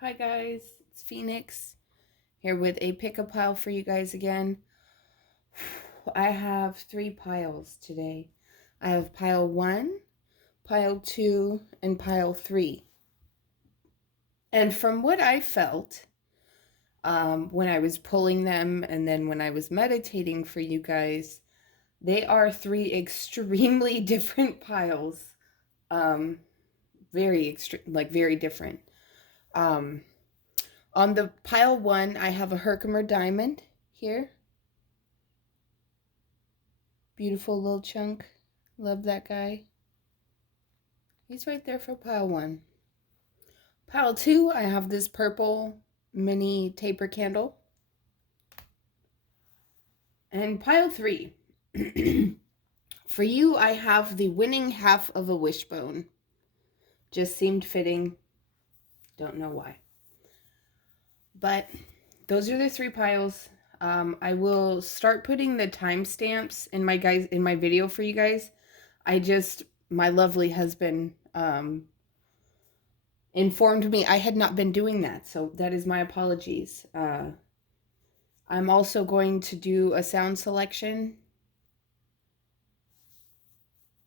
Hi guys, it's Phoenix here with a pick-up pile for you guys again. I have 3 piles today. I have pile 1, pile 2, and pile 3. And from what I felt when I was pulling them and then when I was meditating for you guys, they are 3 extremely different piles. Very different. Um, On the pile 1, I have a Herkimer diamond here. Beautiful little chunk. Love that guy. He's right there for pile 1. Pile 2, I have this purple mini taper candle. And pile 3, for you, I have the winning half of a wishbone. Just seemed fitting. Don't know why. But those are the 3 piles. I will start putting the timestamps in my video for you guys. My lovely husband informed me I had not been doing that, so that is my apologies. I'm also going to do a sound selection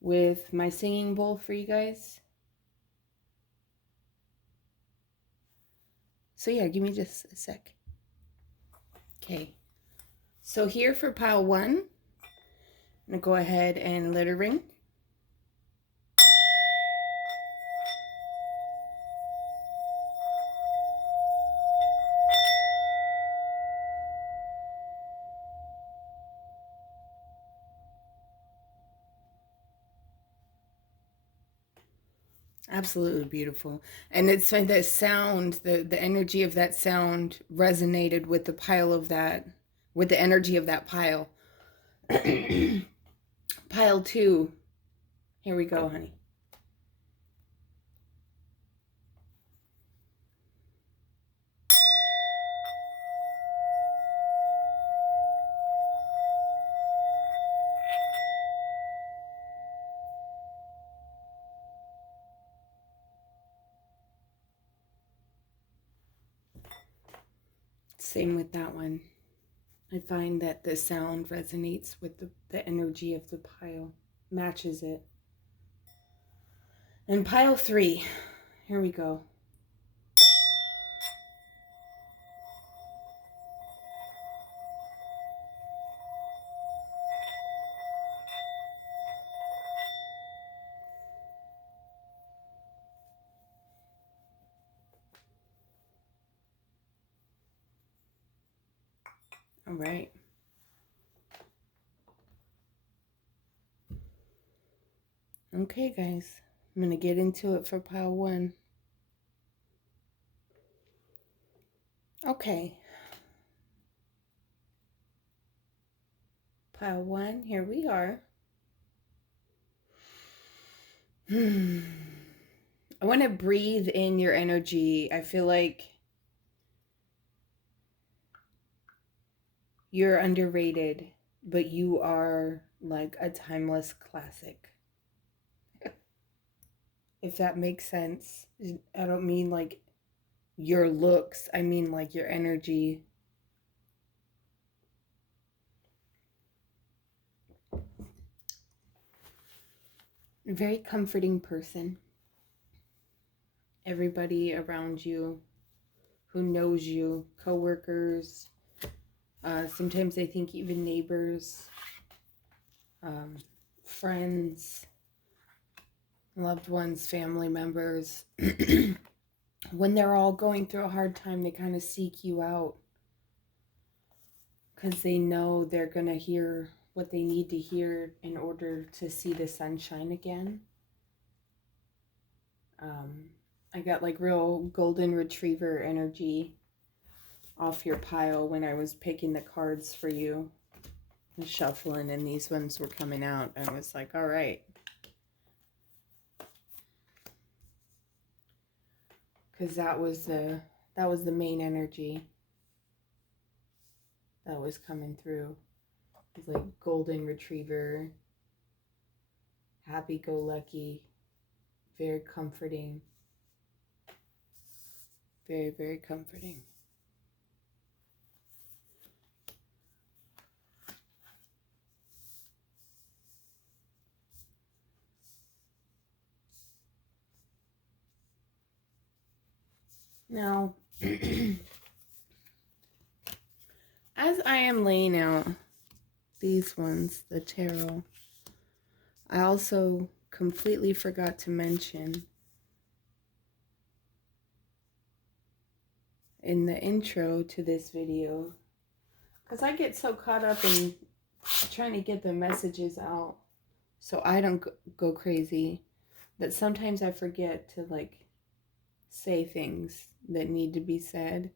with my singing bowl for you guys. So yeah, give me just a sec. Okay. So here for pile 1, I'm going to go ahead and let it ring. Absolutely beautiful. And it's like that sound, the energy of that sound resonated with the pile of that, with the energy of that pile. Pile 2. Here we go, honey. Same with that one. I find that the sound resonates with the energy of the pile, matches it. And pile 3, here we go. All right. Okay, guys. I'm going to get into it for pile 1. Okay. Pile 1, here we are. I want to breathe in your energy. I feel like you're underrated, but you are like a timeless classic. If that makes sense. I don't mean like your looks, I mean like your energy. A very comforting person. Everybody around you who knows you, coworkers, sometimes I think even neighbors, friends, loved ones, family members. When they're all going through a hard time, they kind of seek you out because they know they're going to hear what they need to hear in order to see the sunshine again. I got like real golden retriever energy off your pile when I was picking the cards for you, shuffling, and these ones were coming out. I was like, all right. Because that was the main energy that was coming through. It was like golden retriever, happy-go-lucky, very comforting, Very, very comforting. Now, as I am laying out these ones, the tarot, I also completely forgot to mention in the intro to this video, because I get so caught up in trying to get the messages out so I don't go crazy, that sometimes I forget to like say things that need to be said,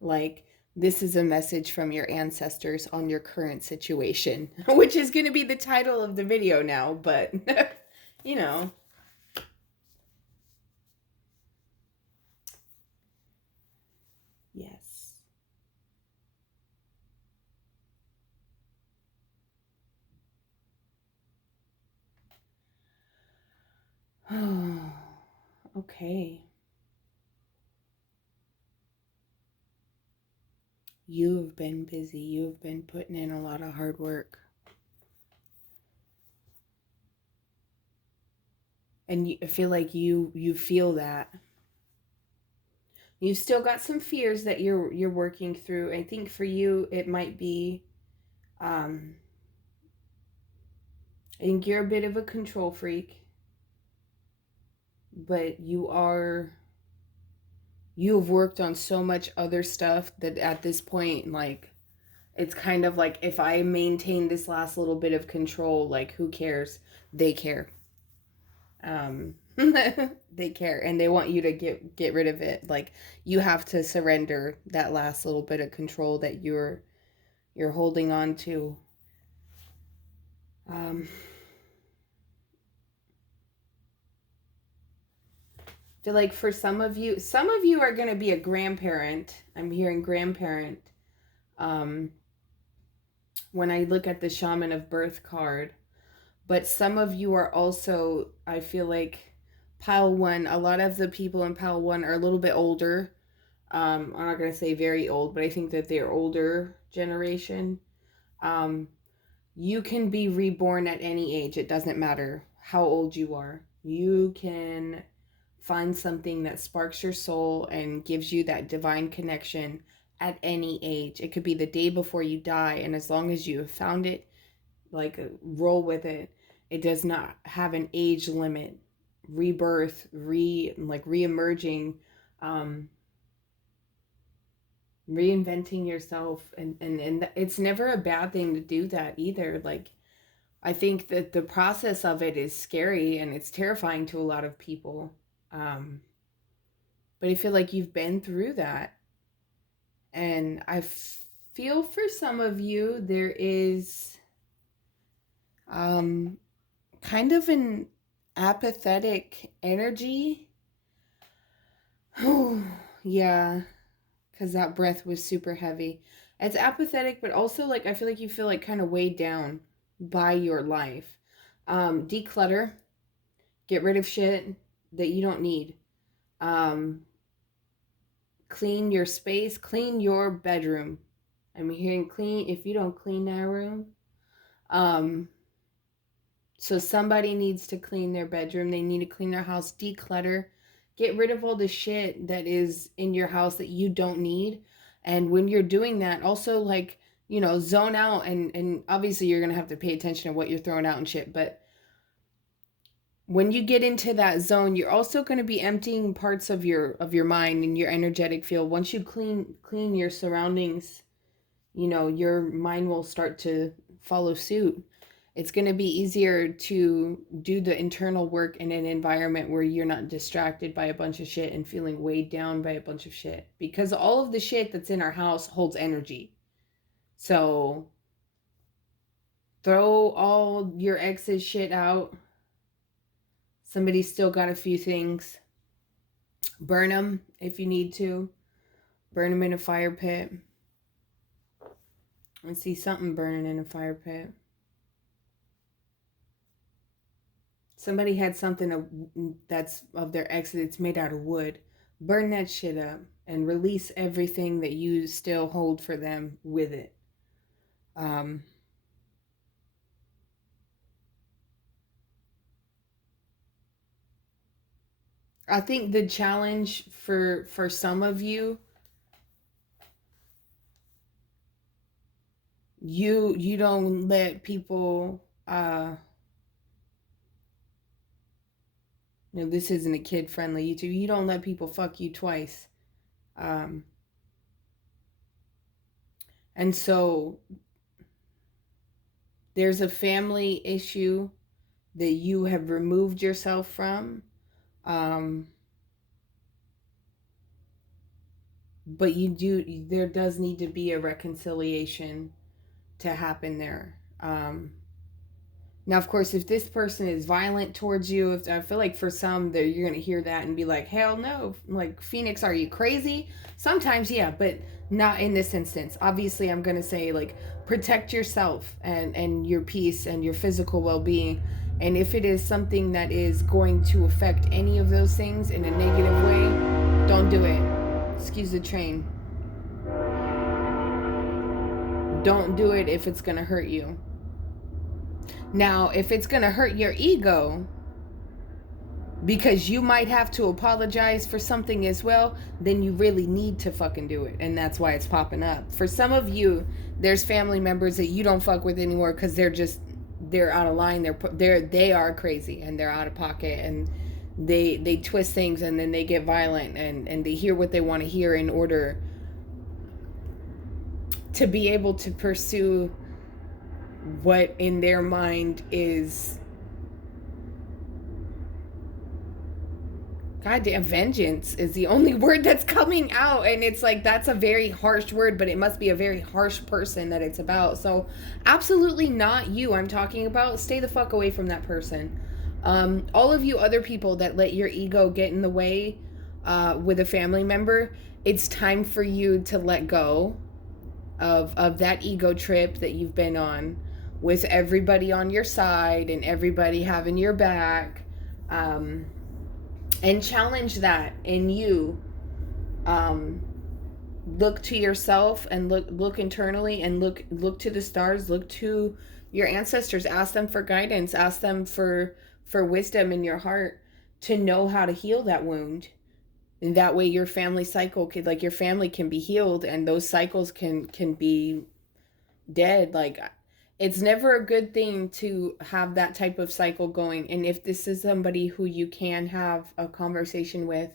like, this is a message from your ancestors on your current situation, which is going to be the title of the video now, but you know. Yes. Okay. You've been busy. You've been putting in a lot of hard work. And I feel like you feel that. You've still got some fears that you're working through. I think for you it might be I think you're a bit of a control freak, but you've worked on so much other stuff that at this point, like, it's kind of like, if I maintain this last little bit of control, like, who cares? They care. They care, and they want you to get rid of it. Like, you have to surrender that last little bit of control that you're holding on to. I feel like for some of you are going to be a grandparent. I'm hearing grandparent. When I look at the Shaman of Birth card, but some of you are also, I feel like, pile one. A lot of the people in pile one are a little bit older. I'm not going to say very old, but I think that they're older generation. You can be reborn at any age. It doesn't matter how old you are. You can find something that sparks your soul and gives you that divine connection at any age. It could be the day before you die, and as long as you have found it, like, roll with it. It does not have an age limit. Rebirth, re-emerging, reinventing yourself, and it's never a bad thing to do that either. Like, I think that the process of it is scary and it's terrifying to a lot of people, but I feel like you've been through that, and I feel for some of you there is kind of an apathetic energy. Oh, yeah, because that breath was super heavy. It's apathetic, but also, like, I feel like you feel like kind of weighed down by your life. Declutter, get rid of shit that you don't need. Clean your space, clean your bedroom. I'm hearing clean. If you don't clean that room, so somebody needs to clean their bedroom. They need to clean their house, declutter, get rid of all the shit that is in your house that you don't need. And when you're doing that, also, like, zone out, and obviously you're going to have to pay attention to what you're throwing out and shit. But when you get into that zone, you're also going to be emptying parts of your mind and your energetic field. Once you clean your surroundings, your mind will start to follow suit. It's going to be easier to do the internal work in an environment where you're not distracted by a bunch of shit and feeling weighed down by a bunch of shit. Because all of the shit that's in our house holds energy. So throw all your ex's shit out. Somebody's still got a few things. Burn them if you need to. Burn them in a fire pit. I see something burning in a fire pit. Somebody had something that's of their ex. It's made out of wood. burn that shit up and release everything that you still hold for them with it. I think the challenge for some of you, you don't let people this isn't a kid friendly YouTube. You don't let people fuck you twice. Um and so there's a family issue that you have removed yourself from. Um but there does need to be a reconciliation to happen there. Now, of course, if this person is violent towards you, if I feel like for some that you're gonna hear that and be like, hell no, like Phoenix, are you crazy? Sometimes, yeah, but not in this instance. Obviously, I'm gonna say like protect yourself and your peace and your physical well-being. And if it is something that is going to affect any of those things in a negative way, don't do it. Excuse the train. Don't do it if it's gonna hurt you. Now, if it's gonna hurt your ego, because you might have to apologize for something as well, then you really need to fucking do it. And that's why it's popping up. For some of you, there's family members that you don't fuck with anymore because they're out of line. They are crazy and they're out of pocket and they twist things and then they get violent and they hear what they want to hear in order to be able to pursue what in their mind is goddamn vengeance is the only word that's coming out. And it's like, that's a very harsh word, but it must be a very harsh person that it's about. So absolutely not you I'm talking about. Stay the fuck away from that person. All of you other people that let your ego get in the way with a family member, it's time for you to let go of that ego trip that you've been on with everybody on your side and everybody having your back. And challenge that in you. Look to yourself and look internally and look to the stars, look to your ancestors, ask them for guidance, ask them for wisdom in your heart to know how to heal that wound. And that way your family cycle could, like, your family can be healed and those cycles can be dead. Like, it's never a good thing to have that type of cycle going. And if this is somebody who you can have a conversation with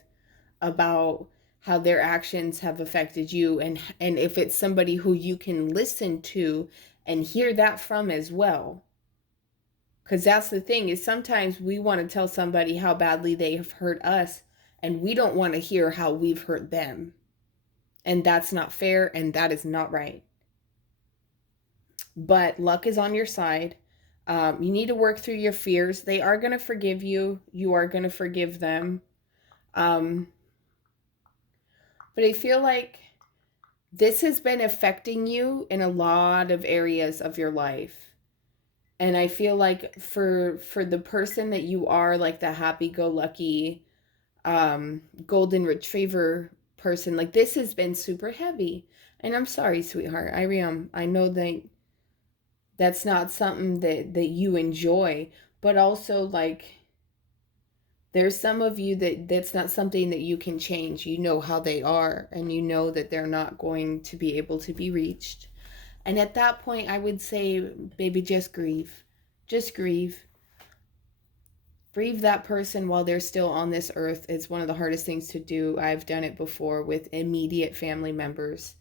about how their actions have affected you, and if it's somebody who you can listen to and hear that from as well. Because that's the thing, is sometimes we want to tell somebody how badly they have hurt us and we don't want to hear how we've hurt them. And that's not fair and that is not right. But luck is on your side. You need to work through your fears. They are going to forgive you. You are going to forgive them. But I feel like this has been affecting you in a lot of areas of your life. And I feel like for the person that you are, like the happy-go-lucky golden retriever person, like this has been super heavy. And I'm sorry, sweetheart. I know that that's not something that you enjoy, but also like there's some of you that's not something that you can change. You know how they are and you know that they're not going to be able to be reached. And at that point, I would say, baby, just grieve. Just grieve. Grieve that person while they're still on this earth. It's one of the hardest things to do. I've done it before with immediate family members.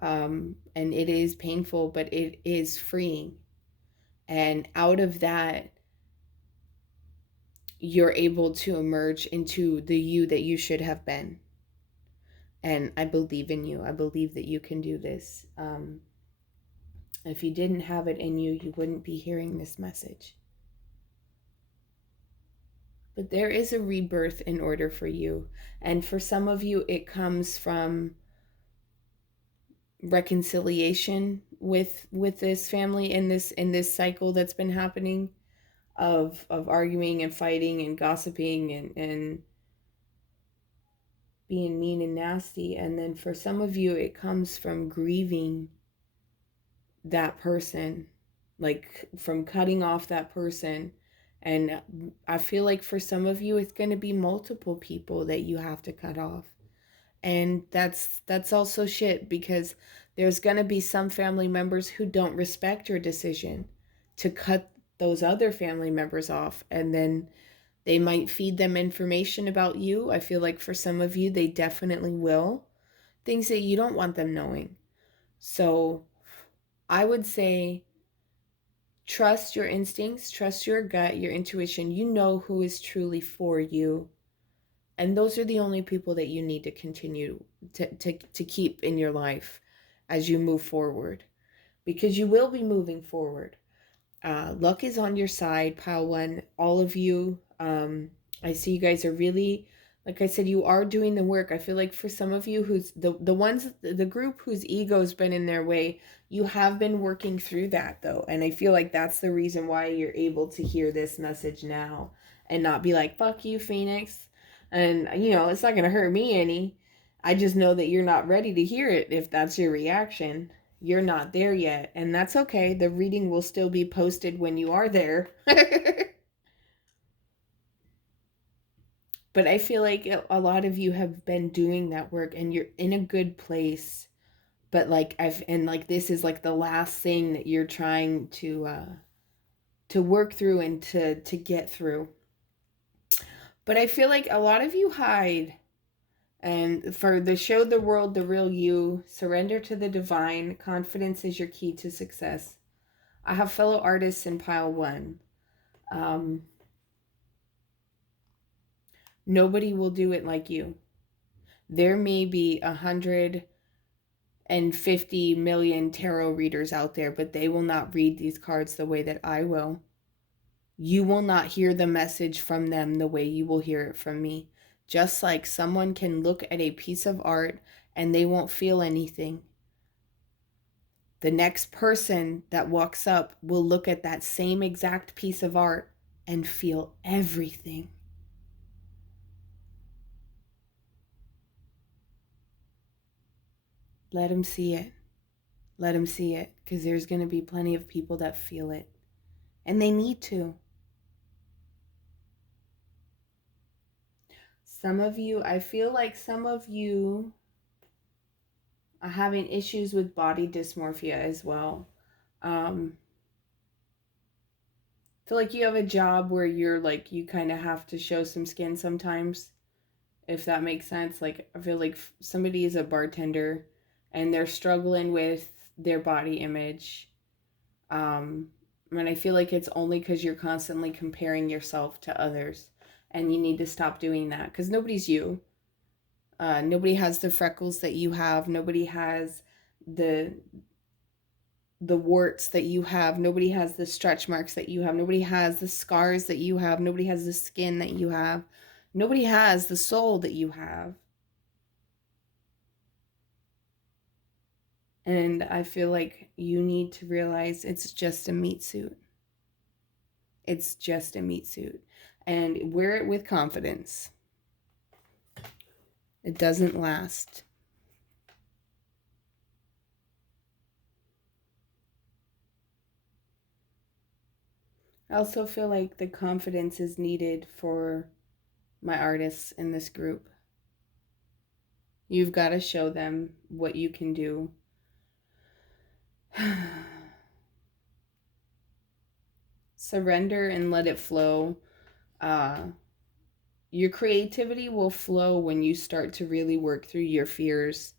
And it is painful, but it is freeing. And out of that, you're able to emerge into the you that you should have been. And I believe in you. I believe that you can do this. If you didn't have it in you, you wouldn't be hearing this message. But there is a rebirth in order for you. And for some of you, it comes from reconciliation with this family in this cycle that's been happening of arguing and fighting and gossiping and being mean and nasty. And then for some of you, it comes from grieving that person, like from cutting off that person. And I feel like for some of you, it's going to be multiple people that you have to cut off. And that's also shit, because there's going to be some family members who don't respect your decision to cut those other family members off, and then they might feed them information about you. I feel like for some of you, they definitely will. Things that you don't want them knowing. So I would say trust your instincts, trust your gut, your intuition. You know who is truly for you. And those are the only people that you need to continue to keep in your life as you move forward. Because you will be moving forward. Luck is on your side, pile one. All of you, I see you guys are really, like I said, you are doing the work. I feel like for some of you who's the group whose ego's been in their way, you have been working through that though. And I feel like that's the reason why you're able to hear this message now and not be like, fuck you, Phoenix. And, it's not going to hurt me any. I just know that you're not ready to hear it if that's your reaction. You're not there yet, and that's okay. The reading will still be posted when you are there. But I feel like a lot of you have been doing that work and you're in a good place. But this is like the last thing that you're trying to work through and to get through. But I feel like a lot of you hide. And for the show the world the real you, surrender to the divine, confidence is your key to success. I have fellow artists in pile one. Nobody will do it like you. There may be 150 million tarot readers out there, but they will not read these cards the way that I will. You will not hear the message from them the way you will hear it from me. Just like someone can look at a piece of art and they won't feel anything. The next person that walks up will look at that same exact piece of art and feel everything. Let them see it. Let them see it, because there's going to be plenty of people that feel it. And they need to. I feel like some of you are having issues with body dysmorphia as well. I feel like you have a job where you kind of have to show some skin sometimes, if that makes sense. Like, I feel like somebody is a bartender and they're struggling with their body image. And I feel like it's only because you're constantly comparing yourself to others. And you need to stop doing that, because nobody's you. Nobody has the freckles that you have. Nobody has the warts that you have. Nobody has the stretch marks that you have. Nobody has the scars that you have. Nobody has the skin that you have. Nobody has the soul that you have. And I feel like you need to realize it's just a meat suit. It's just a meat suit. And wear it with confidence. It doesn't last. I also feel like the confidence is needed for my artists in this group. You've got to show them what you can do. Surrender and let it flow. Your creativity will flow when you start to really work through your fears.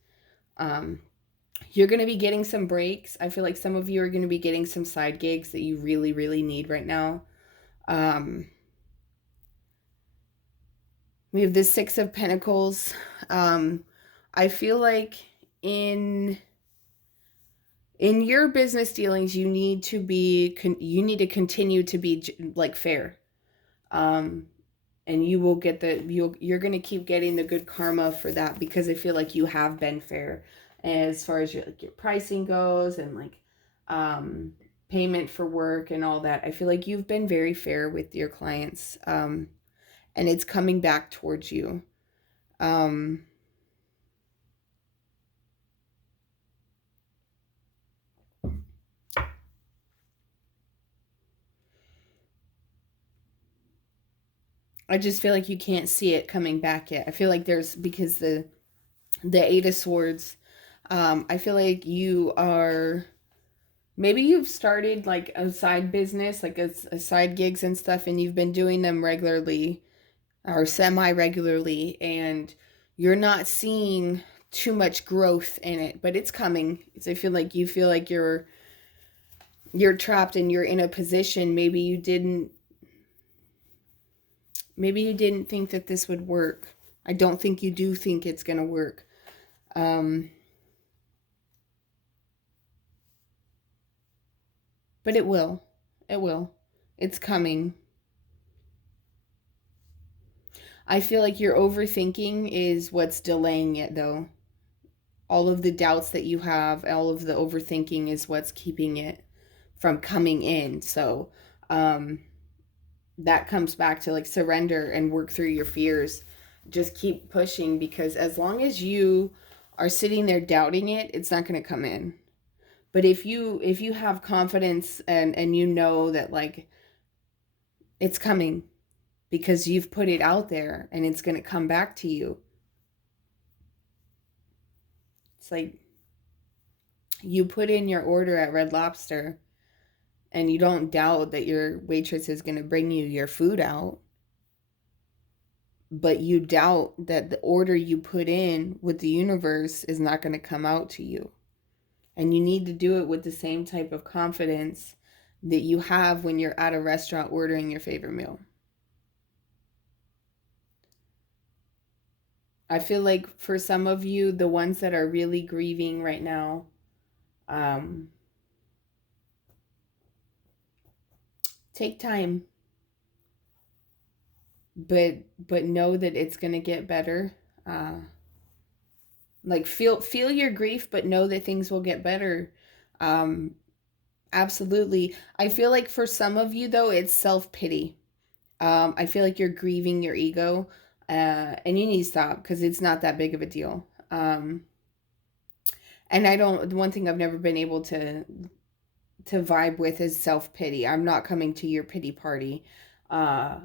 You're going to be getting some breaks. I feel like some of you are going to be getting some side gigs that you really, really need right now. We have the Six of Pentacles. I feel like in your business dealings, you need to continue to be like fair. And you will get you're going to keep getting the good karma for that, because I feel like you have been fair as far as your pricing goes, and payment for work and all that. I feel like you've been very fair with your clients, and it's coming back towards you. I just feel like you can't see it coming back yet. I feel like there's, because the Eight of Swords, I feel like you are, maybe you've started like a side business, like a side gigs and stuff, and you've been doing them regularly or semi-regularly, and you're not seeing too much growth in it, but it's coming. So I feel like you feel like you're trapped and you're in a position, maybe you didn't think that this would work. I don't think you do think it's going to work. But it will. It will. It's coming. I feel like your overthinking is what's delaying it, though. All of the doubts that you have, all of the overthinking is what's keeping it from coming in. So, that comes back to like surrender and work through your fears. Just keep pushing, because as long as you are sitting there doubting it, it's not going to come in. But if you have confidence and you know that like it's coming because you've put it out there and it's going to come back to you. It's like you put in your order at Red Lobster and you don't doubt that your waitress is going to bring you your food out, but you doubt that the order you put in with the universe is not going to come out to you. And you need to do it with the same type of confidence that you have when you're at a restaurant ordering your favorite meal. I feel like for some of you, the ones that are really grieving right now, take time, but know that it's gonna get better. Like feel your grief, but know that things will get better. Um, Absolutely. I feel like for some of you though, it's self-pity. I feel like you're grieving your ego, and you need to stop because it's not that big of a deal. And I don't. The one thing I've never been able to vibe with is self-pity. I'm not coming to your pity party. Uh,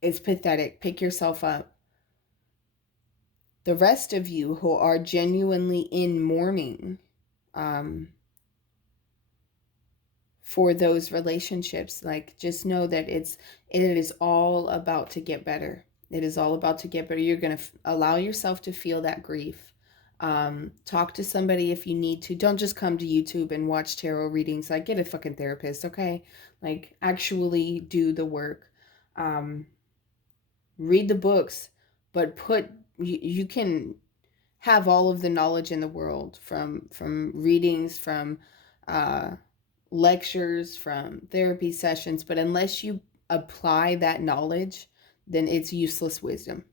it's pathetic. Pick yourself up. The rest of you who are genuinely in mourning, um, for those relationships, like just know that it is all about to get better. It is all about to get better. You're going to allow yourself to feel that grief. Talk to somebody if you need to. Don't just come to YouTube and watch tarot readings. Like, get a fucking therapist, okay? Like, actually do the work. Read the books, but you can have all of the knowledge in the world from readings, from lectures, from therapy sessions, but unless you apply that knowledge, then it's useless wisdom.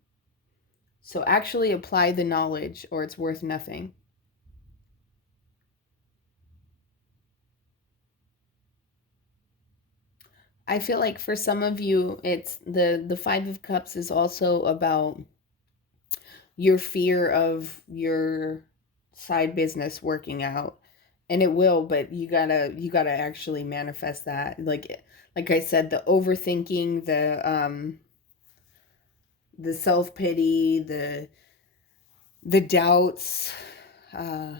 So actually apply the knowledge or it's worth nothing. I feel like for some of you, it's the Five of Cups is also about your fear of your side business working out. And it will, but you gotta actually manifest that. Like I said, the overthinking, the self-pity, the doubts, uh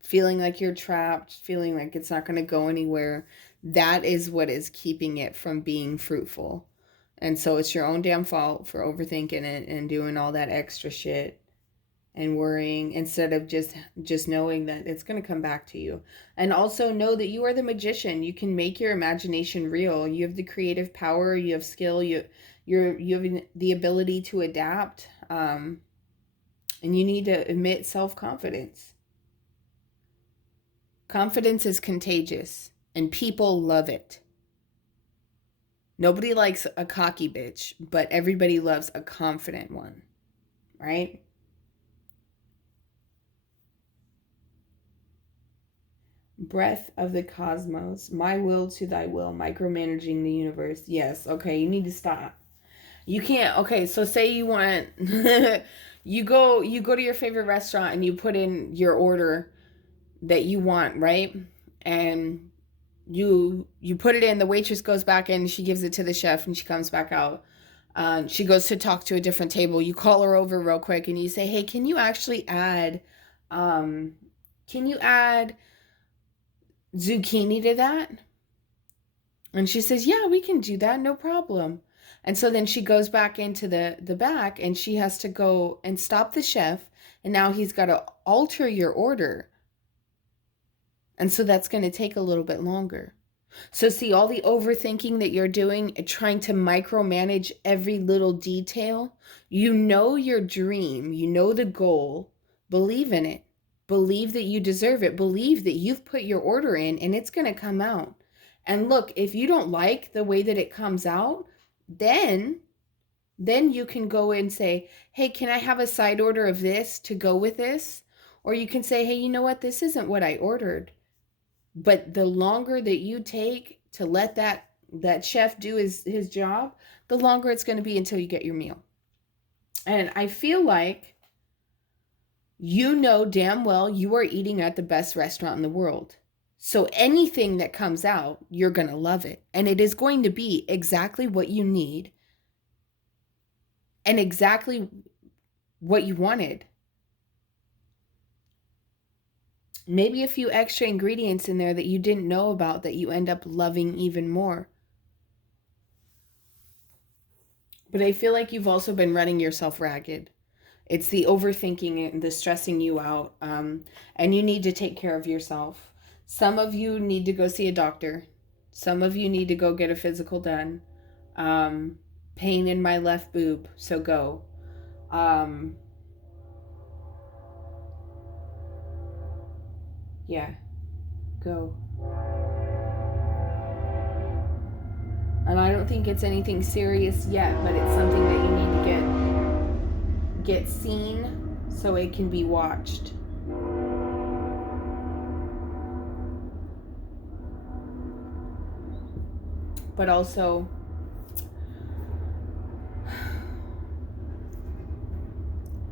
feeling like you're trapped, feeling like it's not going to go anywhere, that is what is keeping it from being fruitful. And so it's your own damn fault for overthinking it and doing all that extra shit and worrying, instead of just knowing that it's going to come back to you. And also know that you are the magician. You can make your imagination real. You have the creative power, you have skill, you have the ability to adapt, and you need to emit self-confidence. Confidence is contagious and people love it. Nobody likes a cocky bitch, but everybody loves a confident one, right? Breath of the cosmos, my will to thy will, micromanaging the universe. Yes, okay, you need to stop. You can't. Okay, so say you want you go to your favorite restaurant and you put in your order that you want, right? And you put it in, the waitress goes back in, she gives it to the chef and she comes back out. She goes to talk to a different table. You call her over real quick and you say, hey, can you actually add zucchini to that? And she says, yeah, we can do that, no problem. And so then she goes back into the back, and she has to go and stop the chef, and now he's got to alter your order. And so that's going to take a little bit longer. So see all the overthinking that you're doing, trying to micromanage every little detail. You know your dream, you know the goal. Believe in it. Believe that you deserve it. Believe that you've put your order in and it's going to come out. And look, if you don't like the way that it comes out, then you can go and say, hey, can I have a side order of this to go with this? Or you can say, hey, you know what? This isn't what I ordered. But the longer that you take to let that chef do his job, the longer it's going to be until you get your meal. And I feel like you know damn well you are eating at the best restaurant in the world. So anything that comes out, you're going to love it. And it is going to be exactly what you need and exactly what you wanted. Maybe a few extra ingredients in there that you didn't know about that you end up loving even more. But I feel like you've also been running yourself ragged. It's the overthinking and the stressing you out. And you need to take care of yourself. Some of you need to go see a doctor. Some of you need to go get a physical done. Pain in my left boob, so go. Yeah, go. And I don't think it's anything serious yet, but it's something that you need to get seen so it can be watched. But also,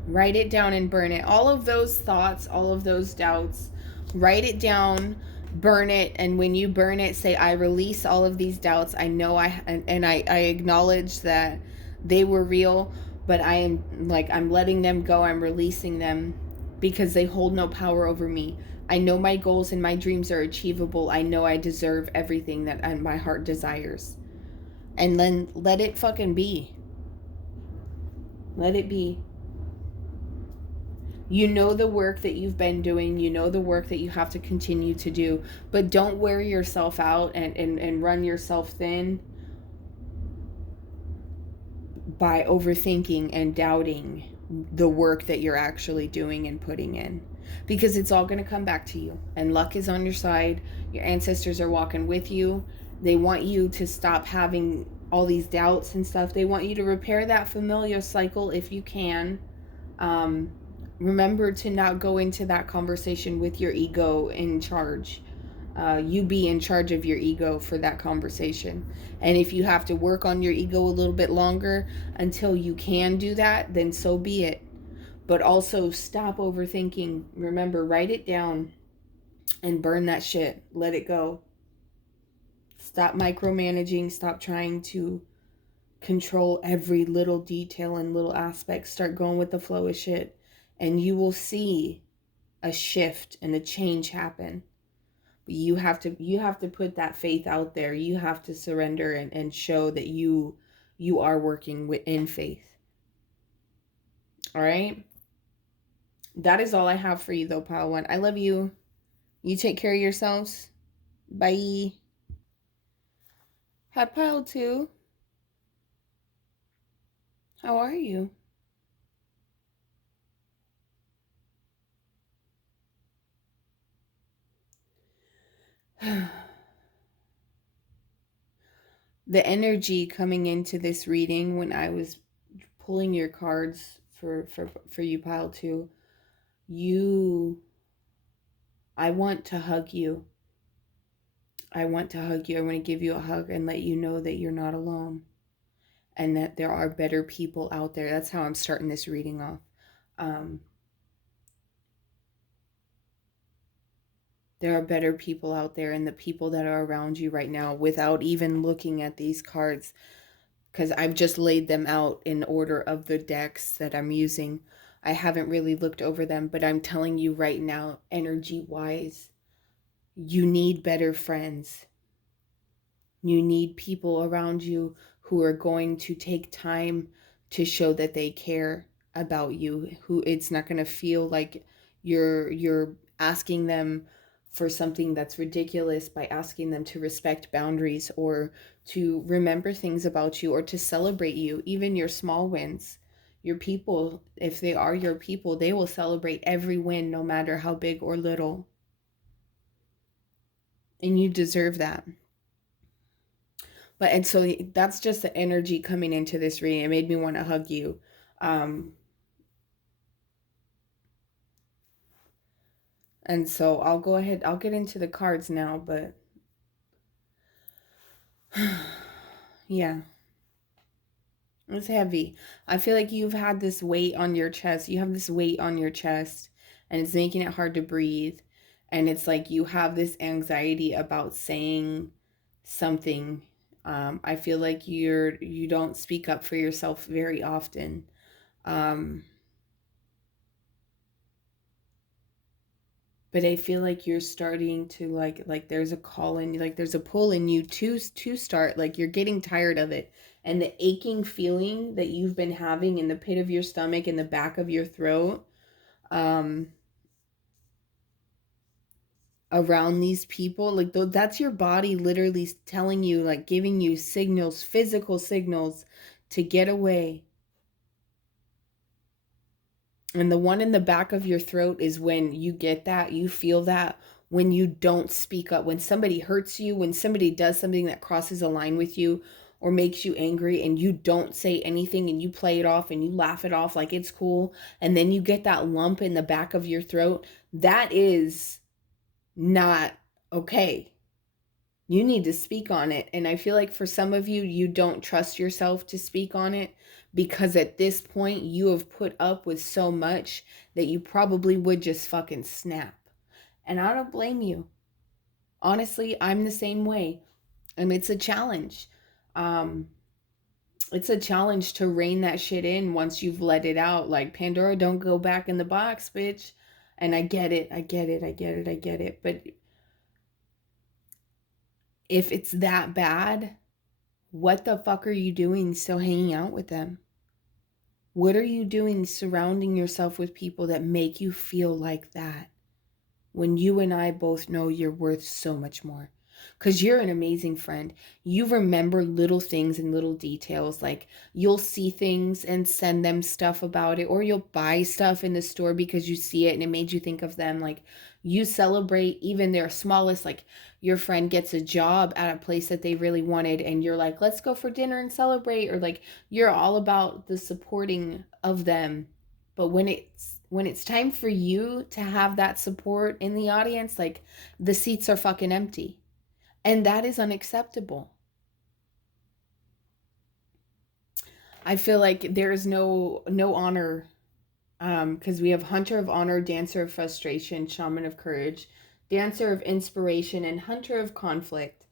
write it down and burn it. All of those thoughts, all of those doubts, write it down, burn it, and when you burn it, say, I release all of these doubts. I know I acknowledge that they were real, but I'm letting them go. I'm releasing them because they hold no power over me. I know my goals and my dreams are achievable. I know I deserve everything that my heart desires. And then let it fucking be. Let it be. You know the work that you've been doing. You know the work that you have to continue to do. But don't wear yourself out and run yourself thin by overthinking and doubting the work that you're actually doing and putting in. Because it's all going to come back to you. And luck is on your side. Your ancestors are walking with you. They want you to stop having all these doubts and stuff. They want you to repair that familiar cycle if you can. Remember to not go into that conversation with your ego in charge. You be in charge of your ego for that conversation. And if you have to work on your ego a little bit longer until you can do that, then so be it. But also stop overthinking. Remember, write it down and burn that shit. Let it go. Stop micromanaging. Stop trying to control every little detail and little aspect. Start going with the flow of shit. And you will see a shift and a change happen. But you have to put that faith out there. You have to surrender and show that you are working in faith. All right? That is all I have for you though, Pile 1. I love you. You take care of yourselves. Bye. Hi, Pile 2. How are you? The energy coming into this reading when I was pulling your cards for you, Pile 2, I want to hug you. I want to hug you. I want to give you a hug and let you know that you're not alone and that there are better people out there. That's how I'm starting this reading off. There are better people out there, and the people that are around you right now, without even looking at these cards, because I've just laid them out in order of the decks that I'm using. I haven't really looked over them, but I'm telling you right now, energy wise, you need better friends. You need people around you who are going to take time to show that they care about you, who it's not going to feel like you're asking them for something that's ridiculous by asking them to respect boundaries or to remember things about you or to celebrate you, even your small wins. Your people, if they are your people, they will celebrate every win no matter how big or little. And you deserve that. But and so that's just the energy coming into this reading. It made me want to hug you. Um, and so I'll go ahead. I'll get into the cards now, but yeah, it's heavy. I feel like you've had this weight on your chest. You have this weight on your chest, and it's making it hard to breathe. And it's like you have this anxiety about saying something. I feel like you don't speak up for yourself very often. Um, but I feel like you're starting to like there's a call in you, like there's a pull in you to start, like you're getting tired of it, and the aching feeling that you've been having in the pit of your stomach, in the back of your throat, um around these people, like that's your body literally telling you, like giving you signals, physical signals to get away. And the one in the back of your throat is when you get that, you feel that when you don't speak up, when somebody hurts you, when somebody does something that crosses a line with you or makes you angry and you don't say anything and you play it off and you laugh it off like it's cool. And then you get that lump in the back of your throat. That is not okay. You need to speak on it. And I feel like for some of you, you don't trust yourself to speak on it because at this point you have put up with so much that you probably would just fucking snap. And I don't blame you. Honestly, I'm the same way. And it's a challenge. Um, it's a challenge to rein that shit in once you've let it out. Like, Pandora, don't go back in the box, bitch. And I get it. I get it. I get it. I get it. But if it's that bad, what the fuck are you doing still hanging out with them? What are you doing surrounding yourself with people that make you feel like that when you and I both know you're worth so much more? Because you're an amazing friend. You remember little things and little details. Like you'll see things and send them stuff about it, or you'll buy stuff in the store because you see it and it made you think of them. Like you celebrate even their smallest, like your friend gets a job at a place that they really wanted and you're like, let's go for dinner and celebrate. Or like you're all about the supporting of them. But when it's time for you to have that support in the audience, like the seats are fucking empty. And that is unacceptable. I feel like there's no honor, because we have Hunter of Honor, Dancer of Frustration, Shaman of Courage, Dancer of Inspiration, and Hunter of Conflict.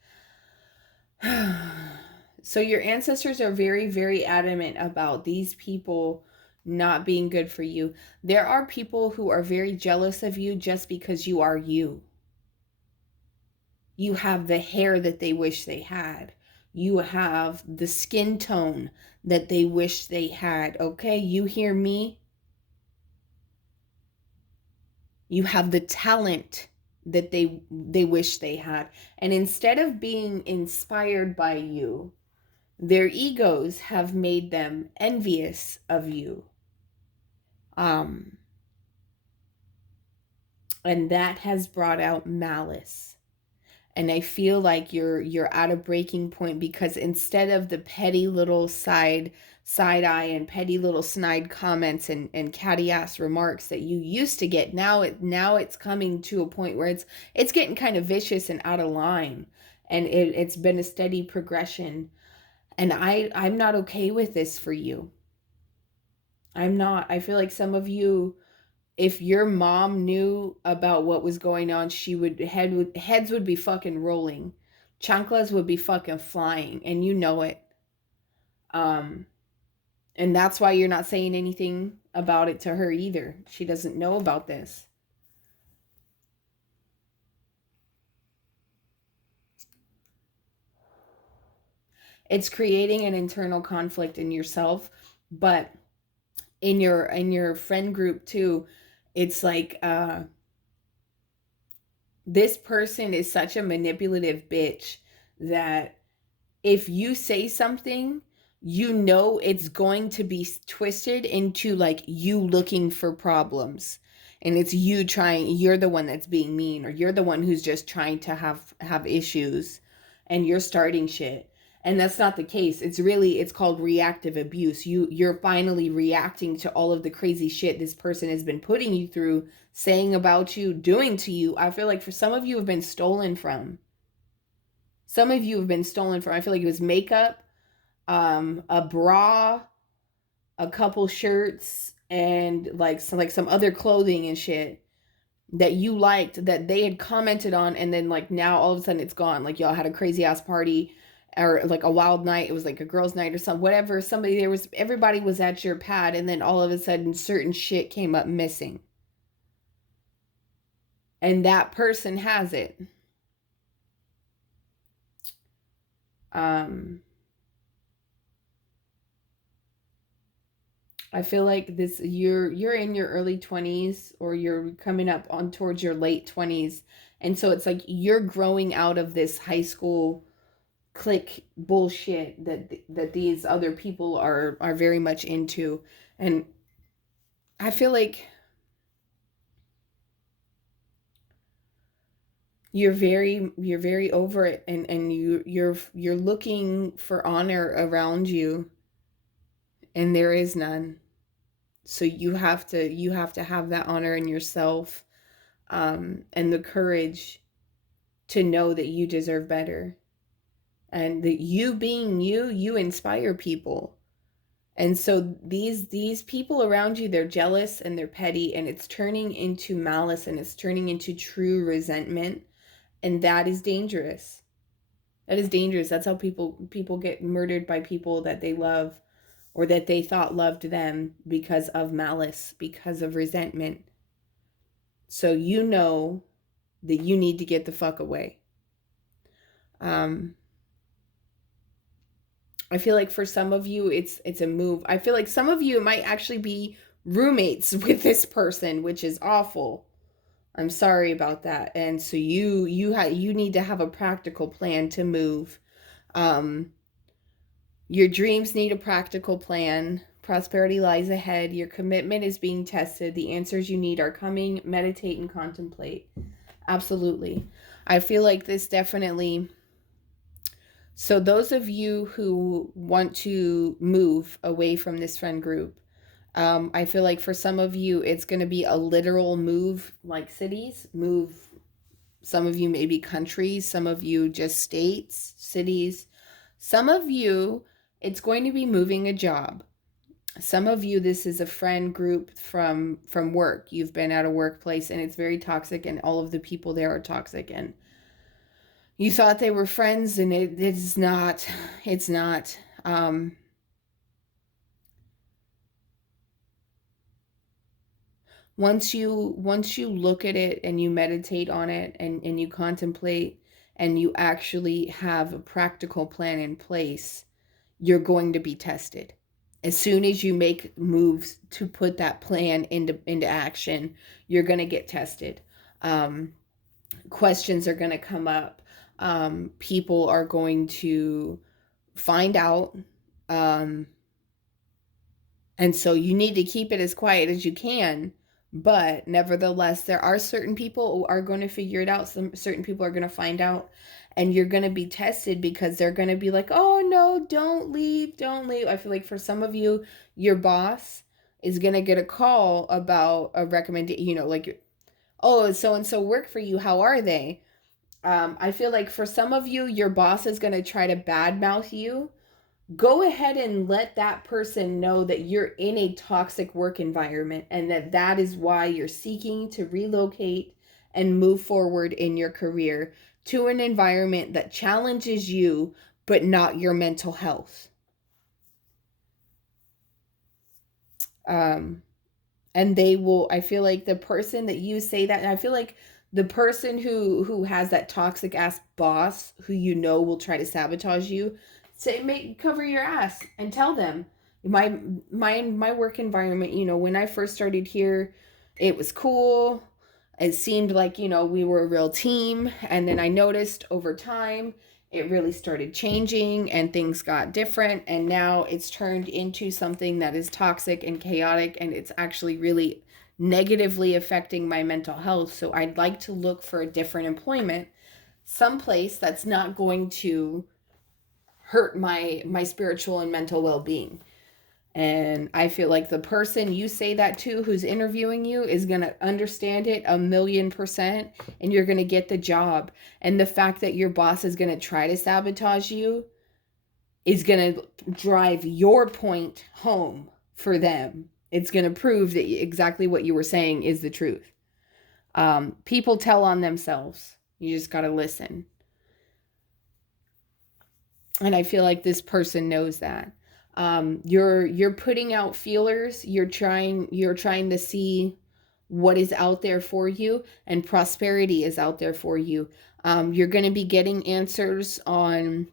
So your ancestors are very, very adamant about these people not being good for you. There are people who are very jealous of you just because you are you. You have the hair that they wish they had. You have the skin tone that they wish they had. Okay, you hear me? You have the talent that they wish they had. And instead of being inspired by you, their egos have made them envious of you. Um and that has brought out malice. And I feel like you're at a breaking point because instead of the petty little side eye and petty little snide comments and catty ass remarks that you used to get, now it's coming to a point where it's getting kind of vicious and out of line, and it's been a steady progression, and I'm not okay with this for you. I'm not. I feel like some of you, if your mom knew about what was going on, she would heads would be fucking rolling. Chanclas would be fucking flying, and you know it. Um, and that's why you're not saying anything about it to her either. She doesn't know about this. It's creating an internal conflict in yourself, but in your friend group too. It's like this person is such a manipulative bitch that if you say something, you know it's going to be twisted into like you looking for problems. And it's you trying, you're the one that's being mean, or you're the one who's just trying to have issues, and you're starting shit. And that's not the case. It's called reactive abuse. You're finally reacting to all of the crazy shit this person has been putting you through, saying about you, doing to you. I feel like for some of you have been stolen from. Some of you have been stolen from. I feel like it was makeup, a bra, a couple shirts, and like some other clothing and shit that you liked that they had commented on, and then like now all of a sudden it's gone. Like y'all had a crazy ass party or like a wild night. It was like a girls' night or something. Whatever. Everybody was at your pad, and then all of a sudden certain shit came up missing, and that person has it. Um, I feel like this you're in your early 20s, or you're coming up on towards your late 20s. And so it's like you're growing out of this high school clique bullshit that these other people are very much into. And I feel like you're very over it, and you're looking for honor around you, and there is none. So you have to have that honor in yourself, and the courage to know that you deserve better, and that you being you inspire people. And so these people around you, they're jealous and they're petty, and it's turning into malice, and it's turning into true resentment, and that is dangerous. That is dangerous. That's how people get murdered by people that they love, or that they thought loved them, because of malice, because of resentment. So you know that you need to get the fuck away. Um, I feel like for some of you, it's a move. I feel like some of you might actually be roommates with this person, which is awful. I'm sorry about that. And so you need to have a practical plan to move. Um, your dreams need a practical plan. Prosperity lies ahead. Your commitment is being tested. The answers you need are coming. Meditate and contemplate. Absolutely. I feel like this definitely. So, those of you who want to move away from this friend group, I feel like for some of you, it's going to be a literal move, like cities, move. Some of you maybe countries, some of you just states, cities. Some of you, it's going to be moving a job. Some of you, this is a friend group from work. You've been at a workplace and it's very toxic, and all of the people there are toxic, and you thought they were friends, and it's not. Once you look at it and you meditate on it, and you contemplate, and you actually have a practical plan in place, you're going to be tested. As soon as you make moves to put that plan into action, you're going to get tested. Um, Questions are going to come up. People are going to find out. Um, and so you need to keep it as quiet as you can. But nevertheless, there are certain people who are going to figure it out. Some certain people are going to find out, and you're going to be tested, because they're going to be like, "Oh no, don't leave, don't leave." I feel like for some of you, your boss is going to get a call about a recommendation. Like, "Oh, so and so work for you. How are they?" I feel like for some of you, your boss is going to try to badmouth you. Go ahead and let that person know that you're in a toxic work environment, and that is why you're seeking to relocate and move forward in your career to an environment that challenges you, but not your mental health. And they will, I feel like the person that you say that, and I feel like the person who has that toxic ass boss who you know will try to sabotage you, say, cover your ass and tell them. My work environment, you know, when I first started here, it was cool. It seemed like, you know, we were a real team. And then I noticed over time it really started changing and things got different. And now it's turned into something that is toxic and chaotic, and it's actually really negatively affecting my mental health. So I'd like to look for a different employment, someplace that's not going to hurt my spiritual and mental well-being. And I feel like the person you say that to who's interviewing you is going to understand it 1,000,000%, and you're going to get the job. And the fact that your boss is going to try to sabotage you is going to drive your point home for them. It's going to prove that exactly what you were saying is the truth. People tell on themselves. You just got to listen. And I feel like this person knows that. You're putting out feelers. You're trying to see what is out there for you, and prosperity is out there for you. You're going to be getting answers on,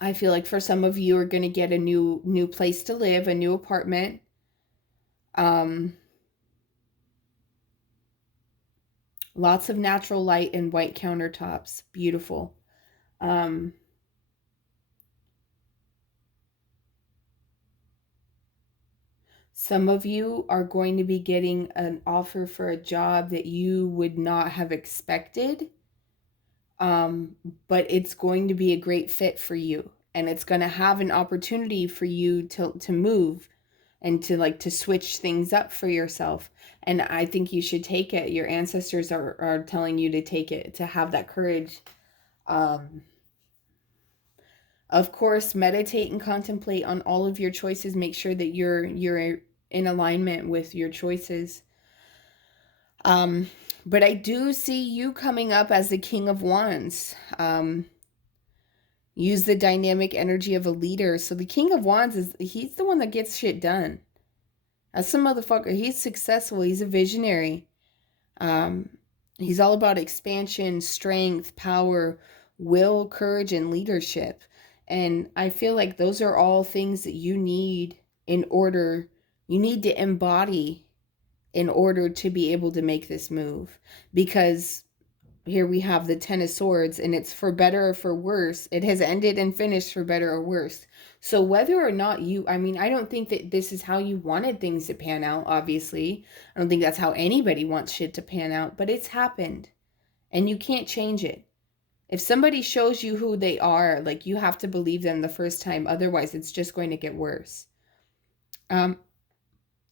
I feel like for some of you are going to get a new place to live, a new apartment. Lots of natural light and white countertops. Beautiful. Some of you are going to be getting an offer for a job that you would not have expected. But it's going to be a great fit for you, and it's going to have an opportunity for you to move and to switch things up for yourself. And I think you should take it. Your ancestors are telling you to take it, to have that courage. Of course, meditate and contemplate on all of your choices. Make sure that you're in alignment with your choices. But I do see you coming up as the King of Wands. Use the dynamic energy of a leader. So the King of Wands he's the one that gets shit done. That's some motherfucker. He's successful. He's a visionary. He's all about expansion, strength, power, will, courage, and leadership. And I feel like those are all things that you need you need to embody in order to be able to make this move. Because here we have the Ten of Swords, and it's for better or for worse. It has ended and finished for better or worse. So whether or not I don't think that this is how you wanted things to pan out, obviously. I don't think that's how anybody wants shit to pan out, but it's happened, and you can't change it. If somebody shows you who they are, like, you have to believe them the first time. Otherwise, it's just going to get worse.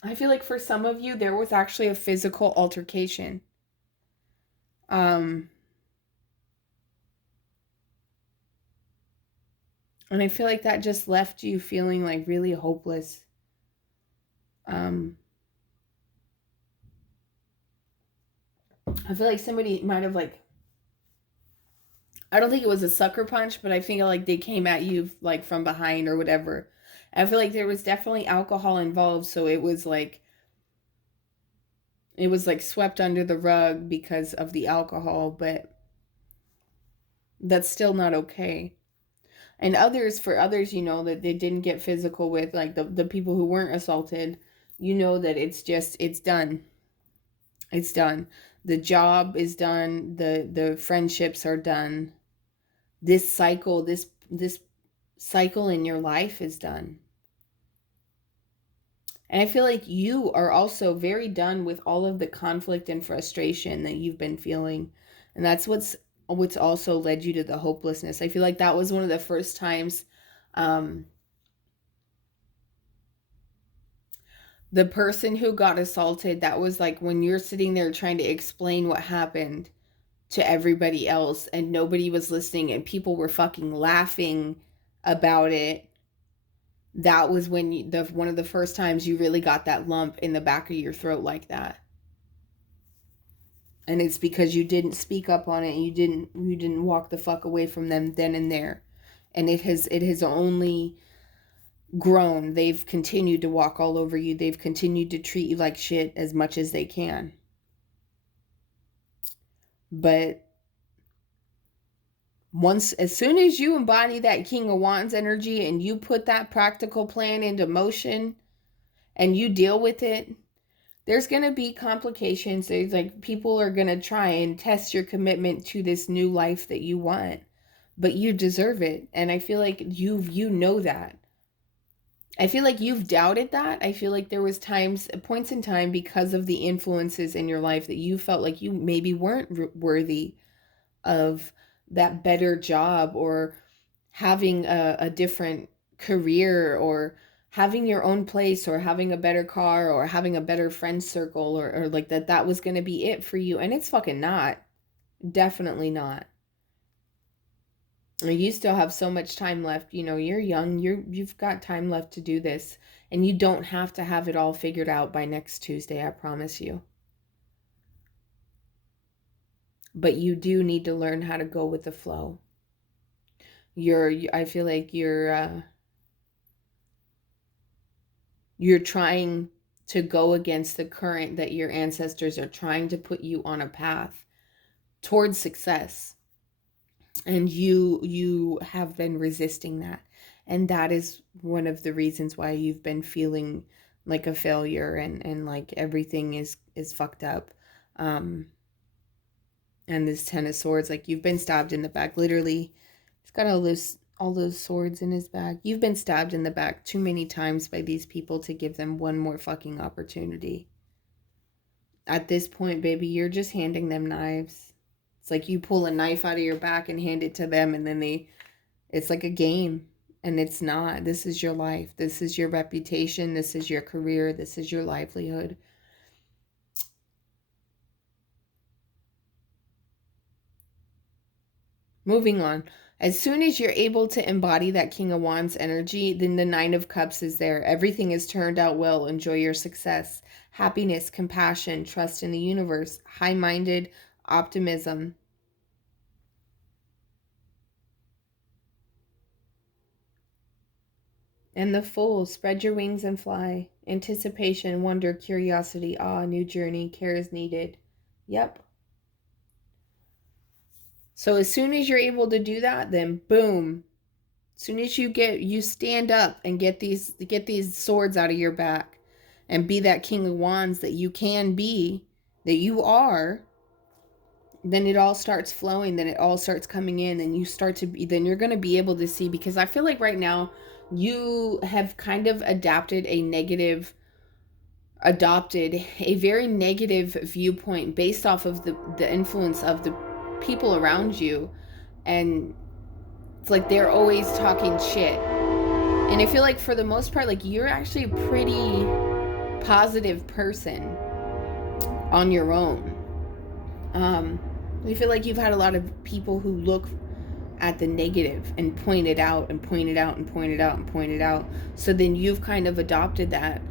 I feel like for some of you, there was actually a physical altercation. And I feel like that just left you feeling like really hopeless. I feel like somebody might have I don't think it was a sucker punch, but I feel like they came at you like from behind or whatever. I feel like there was definitely alcohol involved, so it was like swept under the rug because of the alcohol, but that's still not okay. And for others, you know, that they didn't get physical with, like the people who weren't assaulted, you know that it's done. It's done. The job is done. The friendships are done. This cycle in your life is done. And I feel like you are also very done with all of the conflict and frustration that you've been feeling. And that's what's also led you to the hopelessness. I feel like that was one of the first times the person who got assaulted, that was like when you're sitting there trying to explain what happened to everybody else and nobody was listening and people were fucking laughing about it. That was when one of the first times you really got that lump in the back of your throat like that. And it's because you didn't speak up on it. You didn't walk the fuck away from them then and there. And it has only grown. They've continued to walk all over you. They've continued to treat you like shit as much as they can. But as soon as you embody that King of Wands energy and you put that practical plan into motion and you deal with it, there's going to be complications. There's like people are going to try and test your commitment to this new life that you want, but you deserve it. And I feel like you know that. I feel like you've doubted that. I feel like there was points in time because of the influences in your life that you felt like you maybe weren't worthy of that better job or having a different career or having your own place or having a better car or having a better friend circle or like that was going to be it for you. And it's fucking not. Definitely not. You still have so much time left. You know, you're young. You've got time left to do this. And you don't have to have it all figured out by next Tuesday, I promise you. But you do need to learn how to go with the flow. I feel like you're trying to go against the current that your ancestors are trying to put you on a path towards success. And you have been resisting that. And that is one of the reasons why you've been feeling like a failure and like everything is fucked up. And this Ten of Swords, like you've been stabbed in the back. Literally, he's got all those swords in his back. You've been stabbed in the back too many times by these people to give them one more fucking opportunity. At this point, baby, you're just handing them knives. It's like you pull a knife out of your back and hand it to them, and then it's like a game. And it's not. This is your life. This is your reputation. This is your career. This is your livelihood. Moving on. As soon as you're able to embody that King of Wands energy, then the Nine of Cups is there. Everything is turned out well. Enjoy your success. Happiness, compassion, trust in the universe, high-minded, optimism. And the Fool, spread your wings and fly. Anticipation, wonder, curiosity, awe, new journey, care is needed. Yep. So as soon as you're able to do that, then boom. As soon as you stand up and get these swords out of your back and be that King of Wands that you can be, that you are, then it all starts flowing, then it all starts coming in, and then you're going to be able to see, because I feel like right now you have kind of adopted a very negative viewpoint based off of the influence of the people around you. And it's like they're always talking shit. And I feel like for the most part, like you're actually a pretty positive person on your own. I feel like you've had a lot of people who look at the negative and point it out and point it out and point it out and point it out. So then you've kind of adopted that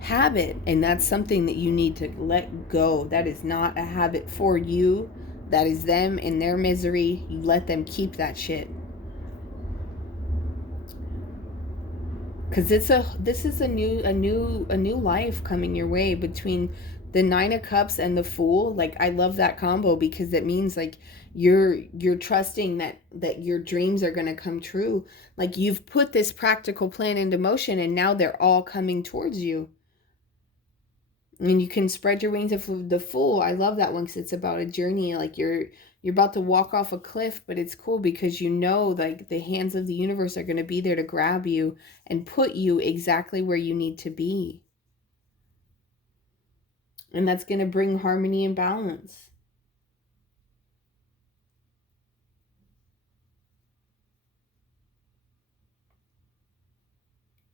habit, and that's something that you need to let go. That is not a habit for you. That is them in their misery. You let them keep that shit. Because this is a new life coming your way between the Nine of Cups and the Fool. Like, I love that combo because it means like you're trusting that your dreams are going to come true. Like, you've put this practical plan into motion and now they're all coming towards you. And you can spread your wings. Of the Fool, I love that one because it's about a journey. Like you're about to walk off a cliff, but it's cool because you know like the hands of the universe are going to be there to grab you and put you exactly where you need to be. And that's going to bring harmony and balance.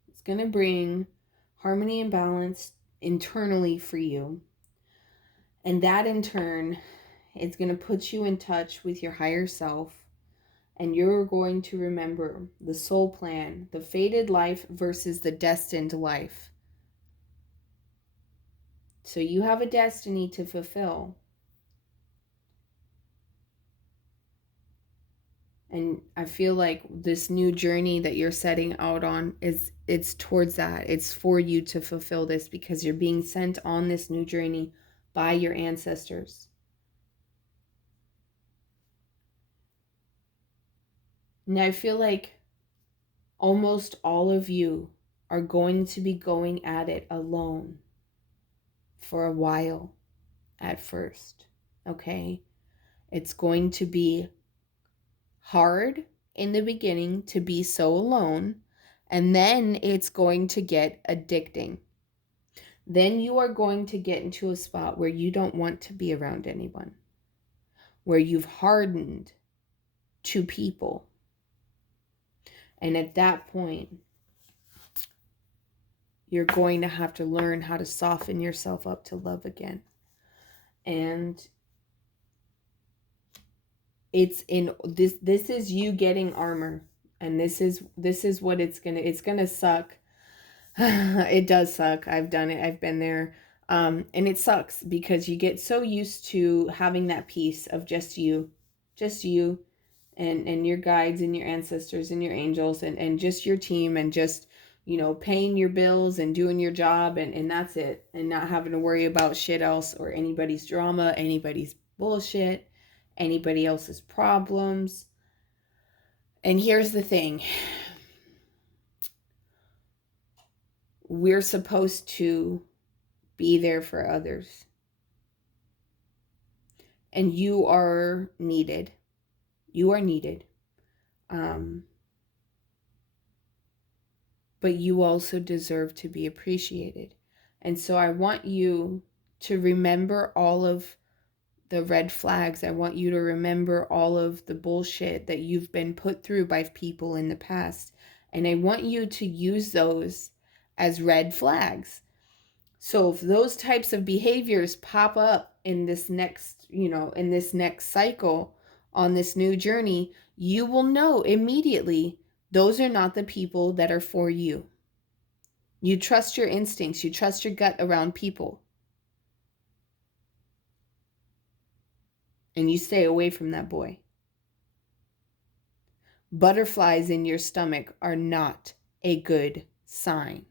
It's going to bring harmony and balance internally for you. And that in turn, it's going to put you in touch with your higher self. And you're going to remember the soul plan, the fated life versus the destined life. So you have a destiny to fulfill. And I feel like this new journey that you're setting out on it's towards that. It's for you to fulfill this because you're being sent on this new journey by your ancestors. And I feel like almost all of you are going to be going at it alone for a while at first. Okay? It's going to be hard in the beginning to be so alone, and then it's going to get addicting. Then you are going to get into a spot where you don't want to be around anyone, where you've hardened to people. And at that point, you're going to have to learn how to soften yourself up to love again. And it's in this is you getting armor, and this is what it's gonna suck. It does suck. I've done it. I've been there. And it sucks because you get so used to having that peace of just you and your guides and your ancestors and your angels and just your team and just, you know, paying your bills and doing your job and that's it. And not having to worry about shit else or anybody's drama, anybody's bullshit, anybody else's problems. And here's the thing. We're supposed to be there for others. And you are needed. You are needed. But you also deserve to be appreciated. And so I want you to remember all of the red flags. I want you to remember all of the bullshit that you've been put through by people in the past. And I want you to use those as red flags. So if those types of behaviors pop up in this next, in this next cycle on this new journey, you will know immediately those are not the people that are for you. You trust your instincts. You trust your gut around people. And you stay away from that boy. Butterflies in your stomach are not a good sign.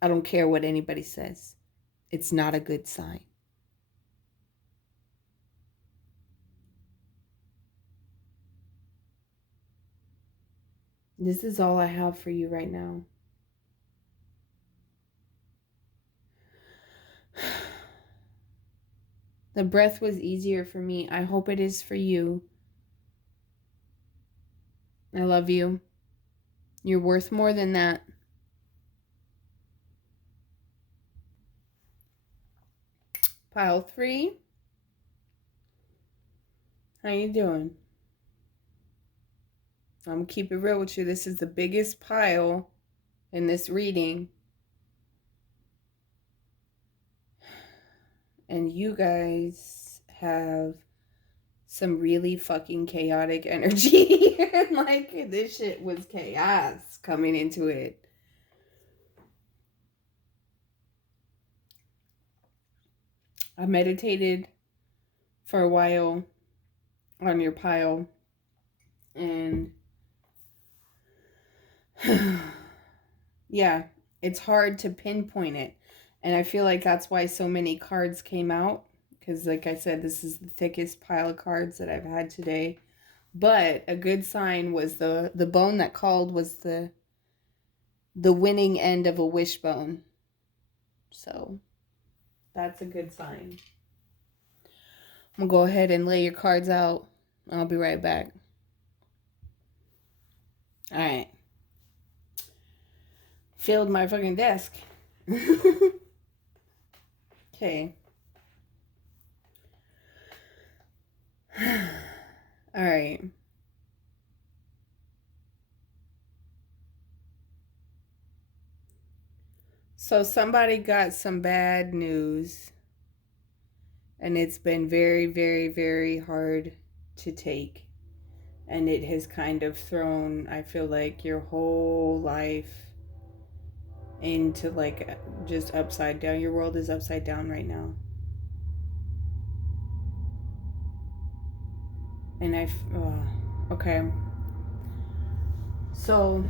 I don't care what anybody says. It's not a good sign. This is all I have for you right now. The breath was easier for me. I hope it is for you. I love you. You're worth more than that. Pile 3. How you doing? I'm going to keep it real with you. This is the biggest pile in this reading. And you guys have some really fucking chaotic energy. Like, this shit was chaos coming into it. I meditated for a while on your pile. And yeah, it's hard to pinpoint it. And I feel like that's why so many cards came out. Because like I said, this is the thickest pile of cards that I've had today. But a good sign was the bone that called was the winning end of a wishbone. So that's a good sign. I'm going to go ahead and lay your cards out. I'll be right back. All right. Filled my fucking desk. Okay. All right. So somebody got some bad news, and it's been very, very, very hard to take. And it has kind of thrown, I feel like, your whole life into like just upside down. Your world is upside down right now. And okay. So,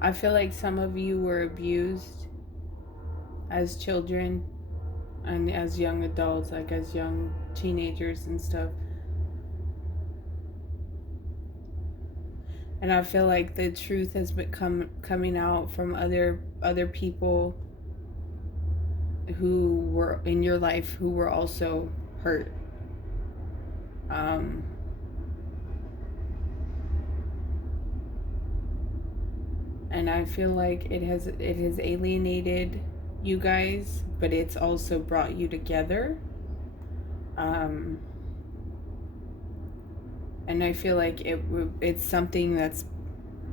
I feel like some of you were abused as children and as young adults, like as young teenagers and stuff. And I feel like the truth has been coming out from other people who were in your life who were also hurt. Um, and I feel like it has alienated you guys, but it's also brought you together. Um, and I feel like it's something that's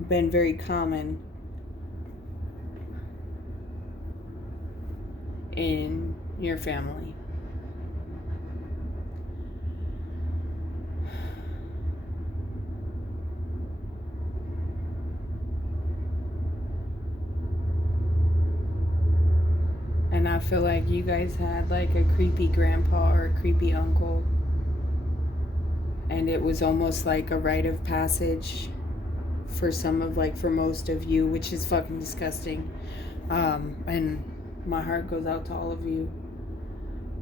been very common in your family. And I feel like you guys had like a creepy grandpa or a creepy uncle, and it was almost like a rite of passage for for most of you, which is fucking disgusting. And my heart goes out to all of you.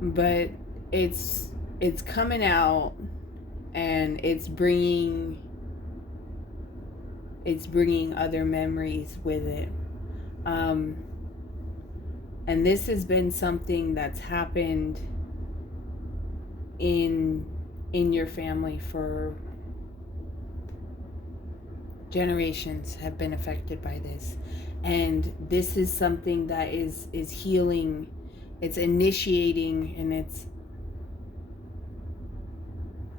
But it's coming out, and it's bringing other memories with it. And this has been something that's happened in your family for generations have been affected by this. And this is something that is healing. It's initiating, and it's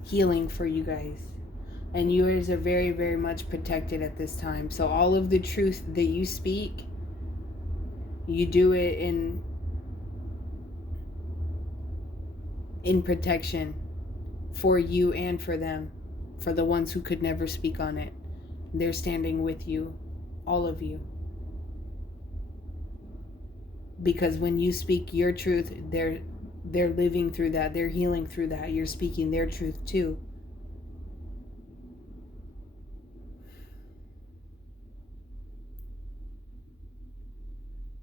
healing for you guys. And you guys are very, very much protected at this time. So all of the truth that you speak, you do it in protection for you and for them, for the ones who could never speak on it. They're standing with you, all of you. Because when you speak your truth, they're living through that. They're healing through that. You're speaking their truth too.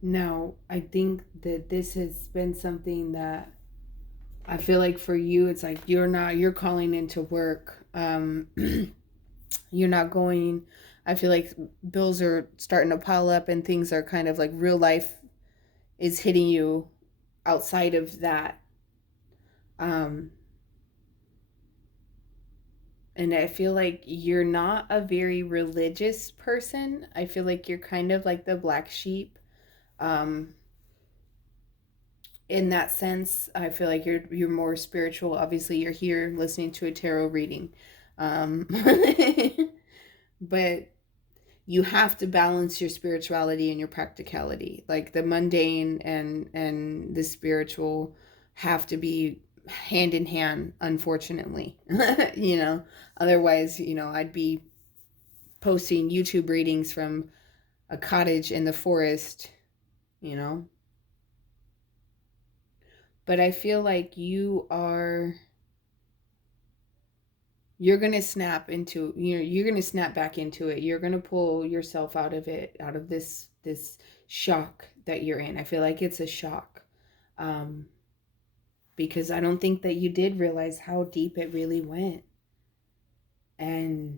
Now, I think that this has been something that I feel like for you, it's like you're calling into work. You're not going. I feel like bills are starting to pile up, and things are kind of like real life is hitting you outside of that. Um, and I feel like you're not a very religious person. I feel like you're kind of like the black sheep. Um, in that sense, I feel like you're more spiritual. Obviously, you're here listening to a tarot reading. Um, but you have to balance your spirituality and your practicality. Like the mundane and the spiritual have to be hand in hand, unfortunately. You know, otherwise, I'd be posting YouTube readings from a cottage in the forest, you know. But I feel like you're going to snap into, you're going to snap back into it. You're going to pull yourself out of it, out of this shock that you're in. I feel like it's a shock. Because I don't think that you did realize how deep it really went. And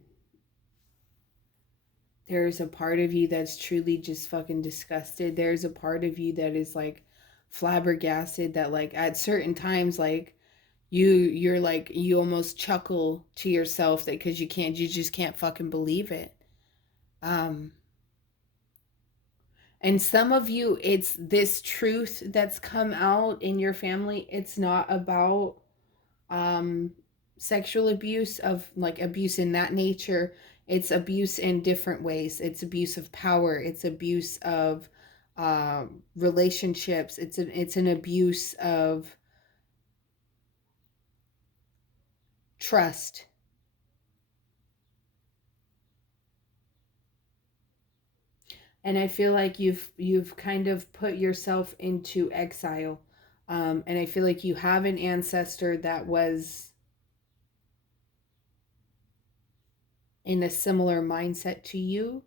there's a part of you that's truly just fucking disgusted. There's a part of you that is like flabbergasted, that like at certain times, like you're like, you almost chuckle to yourself, that because you just can't fucking believe it. um and some of you, it's this truth that's come out in your family. It's not about um sexual abuse, of like abuse in that nature. It's abuse in different ways. It's abuse of power, it's abuse of relationships. It's an abuse of trust. And I feel like you've kind of put yourself into exile. And I feel like you have an ancestor that was in a similar mindset to you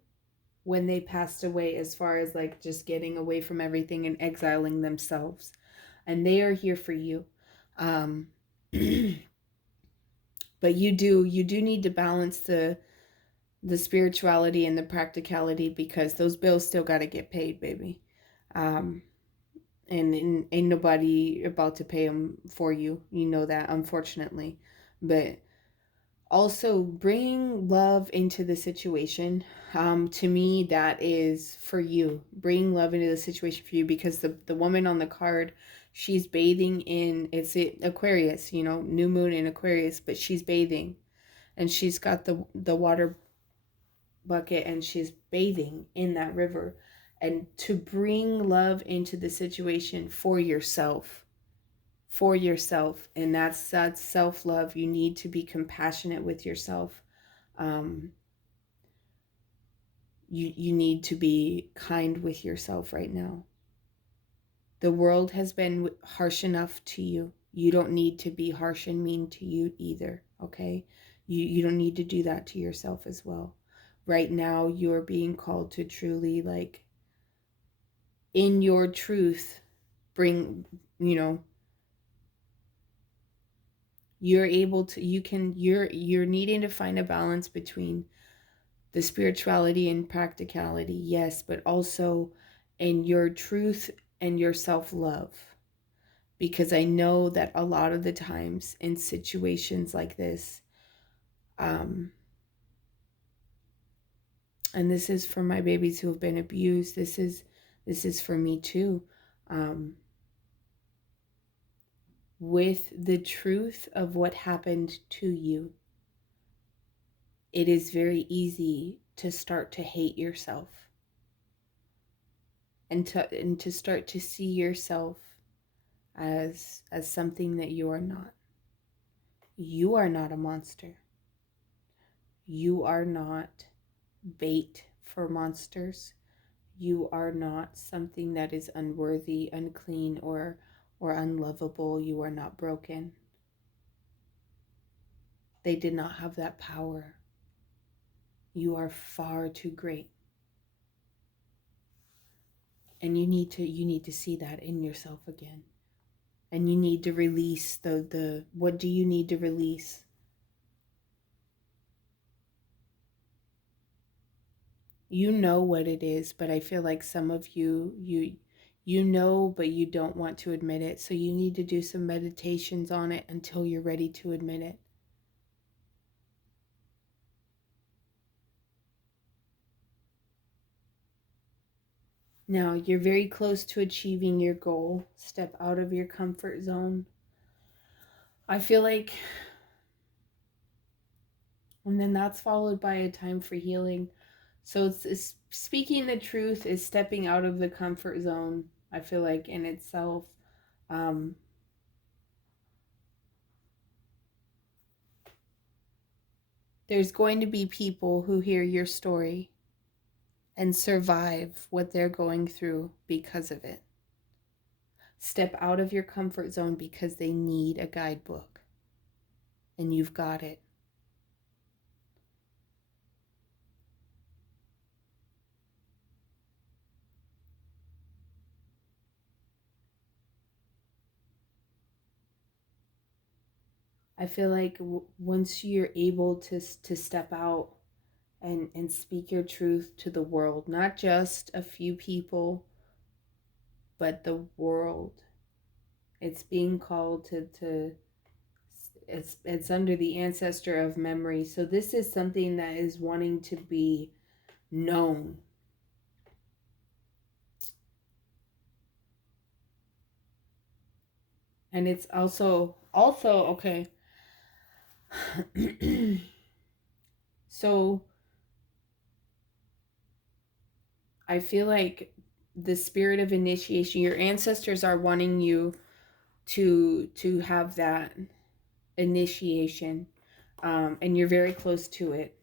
when they passed away, as far as like just getting away from everything and exiling themselves. And they are here for you. Um, but you do need to balance the spirituality and the practicality, because those bills still got to get paid, baby. Um, and ain't nobody about to pay them for you. You know that, unfortunately. But also bringing love into the situation. To me, that is for you. Bring love into the situation for you, because the woman on the card, she's bathing in, it's Aquarius, you know, new moon in Aquarius, but she's bathing, and she's got the water bucket, and she's bathing in that river. And to bring love into the situation for yourself, and that's self-love. You need to be compassionate with yourself. um you need to be kind with yourself right now. The world has been harsh enough to you. You don't need to be harsh and mean to you either, okay? You don't need to do that to yourself as well. Right now you're being called to truly, like, in your truth, bring, you know, you're able to, you're needing to find a balance between the spirituality and practicality, yes, but also in your truth and your self-love. Because I know that a lot of the times in situations like this, and this is for my babies who have been abused, this is for me too. With the truth of what happened to you, it is very easy to start to hate yourself, and to start to see yourself as something that you are not. You are not a monster. You are not bait for monsters. You are not something that is unworthy, unclean, or unlovable. You are not broken. They did not have that power. You are far too great. And you need to see that in yourself again. And you need to release the what do you need to release? You know what it is, but I feel like some of you know, but you don't want to admit it. So you need to do some meditations on it until you're ready to admit it. Now, you're very close to achieving your goal. Step out of your comfort zone. I feel like, and then that's followed by a time for healing. So it's speaking the truth is stepping out of the comfort zone, I feel like, in itself. Um, there's going to be people who hear your story and survive what they're going through because of it. Step out of your comfort zone because they need a guidebook, and you've got it. I feel like once you're able to step out and speak your truth to the world, not just a few people, but the world. It's being called to it's under the ancestor of memory. So this is something that is wanting to be known. And it's also okay. So I feel like the spirit of initiation, your ancestors are wanting you to have that initiation. and you're very close to it.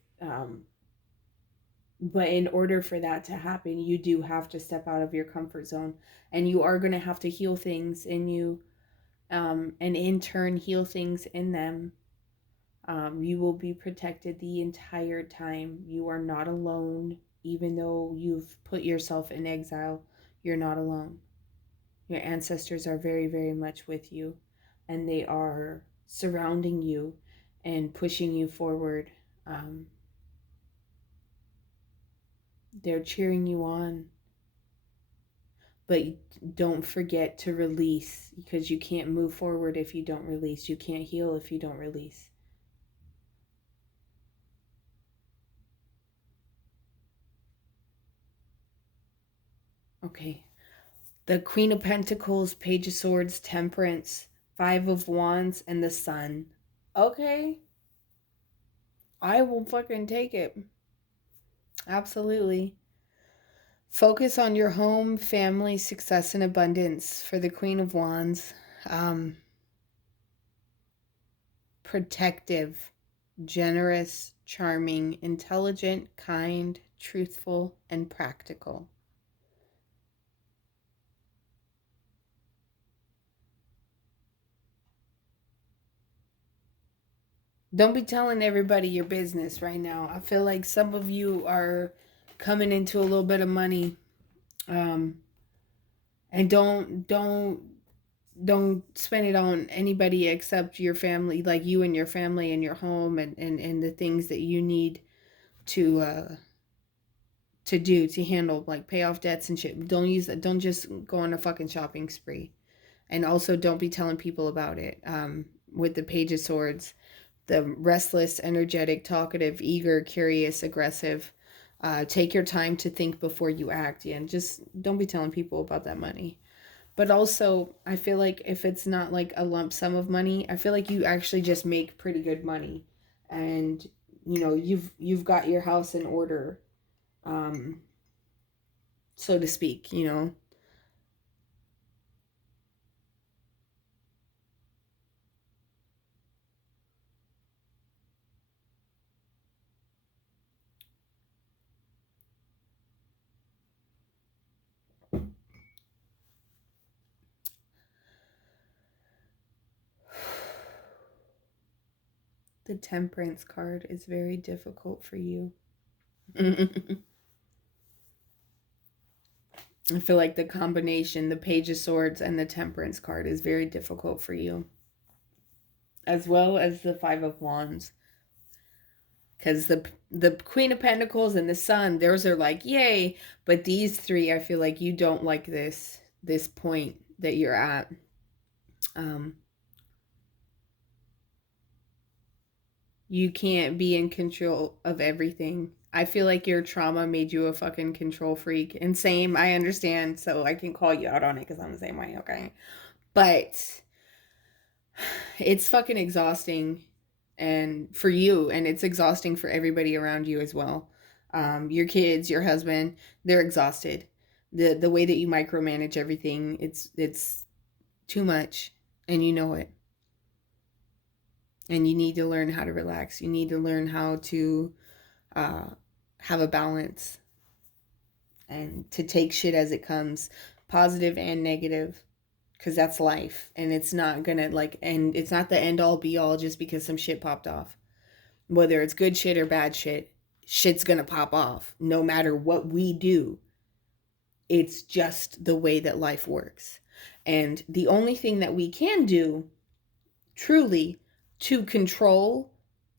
But in order for that to happen, you do have to step out of your comfort zone, and you are going to have to heal things in you, and in turn heal things in them. You will be protected the entire time. You are not alone. Even though you've put yourself in exile, you're not alone. Your ancestors are very, very much with you, and they are surrounding you and pushing you forward. They're cheering you on. But don't forget to release, because you can't move forward if you don't release. You can't heal if you don't release. Okay. The Queen of Pentacles, Page of Swords, Temperance, Five of Wands, and the Sun. Okay. I will fucking take it. Absolutely. Focus on your home, family, success, and abundance for the Queen of Wands. Protective, generous, charming, intelligent, kind, truthful, and practical. Don't be telling everybody your business right now. I feel like some of you are coming into a little bit of money. And don't spend it on anybody except your family, like you and your family and your home, and the things that you need to do to handle, like pay off debts and shit. Don't use that. Don't just go on a fucking shopping spree. And also don't be telling people about it. With the Page of Swords, the restless, energetic, talkative, eager, curious, aggressive. Take your time to think before you act. Yeah, and just don't be telling people about that money. But also, I feel like if it's not like a lump sum of money, I feel like you actually just make pretty good money, and you've got your house in order, so to speak. The Temperance card is very difficult for you. I feel like the combination, the Page of Swords and the Temperance card, is very difficult for you, as well as the Five of Wands. Because the Queen of Pentacles and the Sun, those are like, yay. But these three, I feel like you don't like this point that you're at. You can't be in control of everything. I feel like your trauma made you a fucking control freak. And same, I understand, so I can call you out on it because I'm the same way, okay? But it's fucking exhausting, and for you, and it's exhausting for everybody around you as well. Your kids, your husband, they're exhausted. The way that you micromanage everything, it's too much, and you know it. And you need to learn how to relax. You need to learn how to have a balance, and to take shit as it comes, positive and negative, because that's life. And it's not gonna and it's not the end all be all just because some shit popped off. Whether it's good shit or bad shit, shit's gonna pop off no matter what we do. It's just the way that life works. And the only thing that we can do truly to control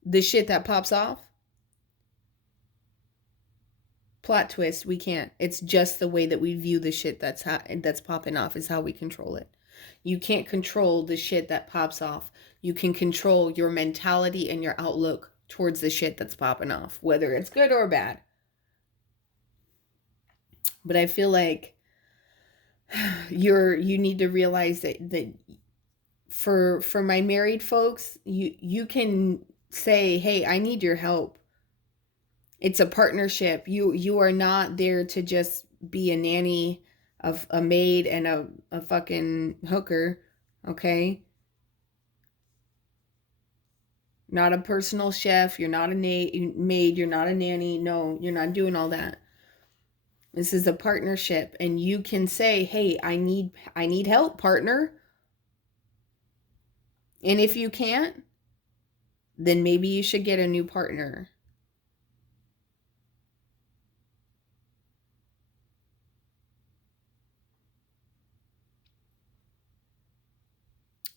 the shit that pops off, plot twist, we can't. It's just the way that we view the shit that's popping off is how we control it. You can't control the shit that pops off. You can control your mentality and your outlook towards the shit that's popping off, whether it's good or bad. But I feel like you need to realize that for my married folks, you can say, hey, I need your help. It's a partnership. You are not there to just be a nanny, of a maid, and a fucking hooker, okay? Not a personal chef. You're not a maid. You're not a nanny. No, you're not doing all that. This is a partnership, and you can say, "Hey, I need help, partner." And if you can't, then maybe you should get a new partner.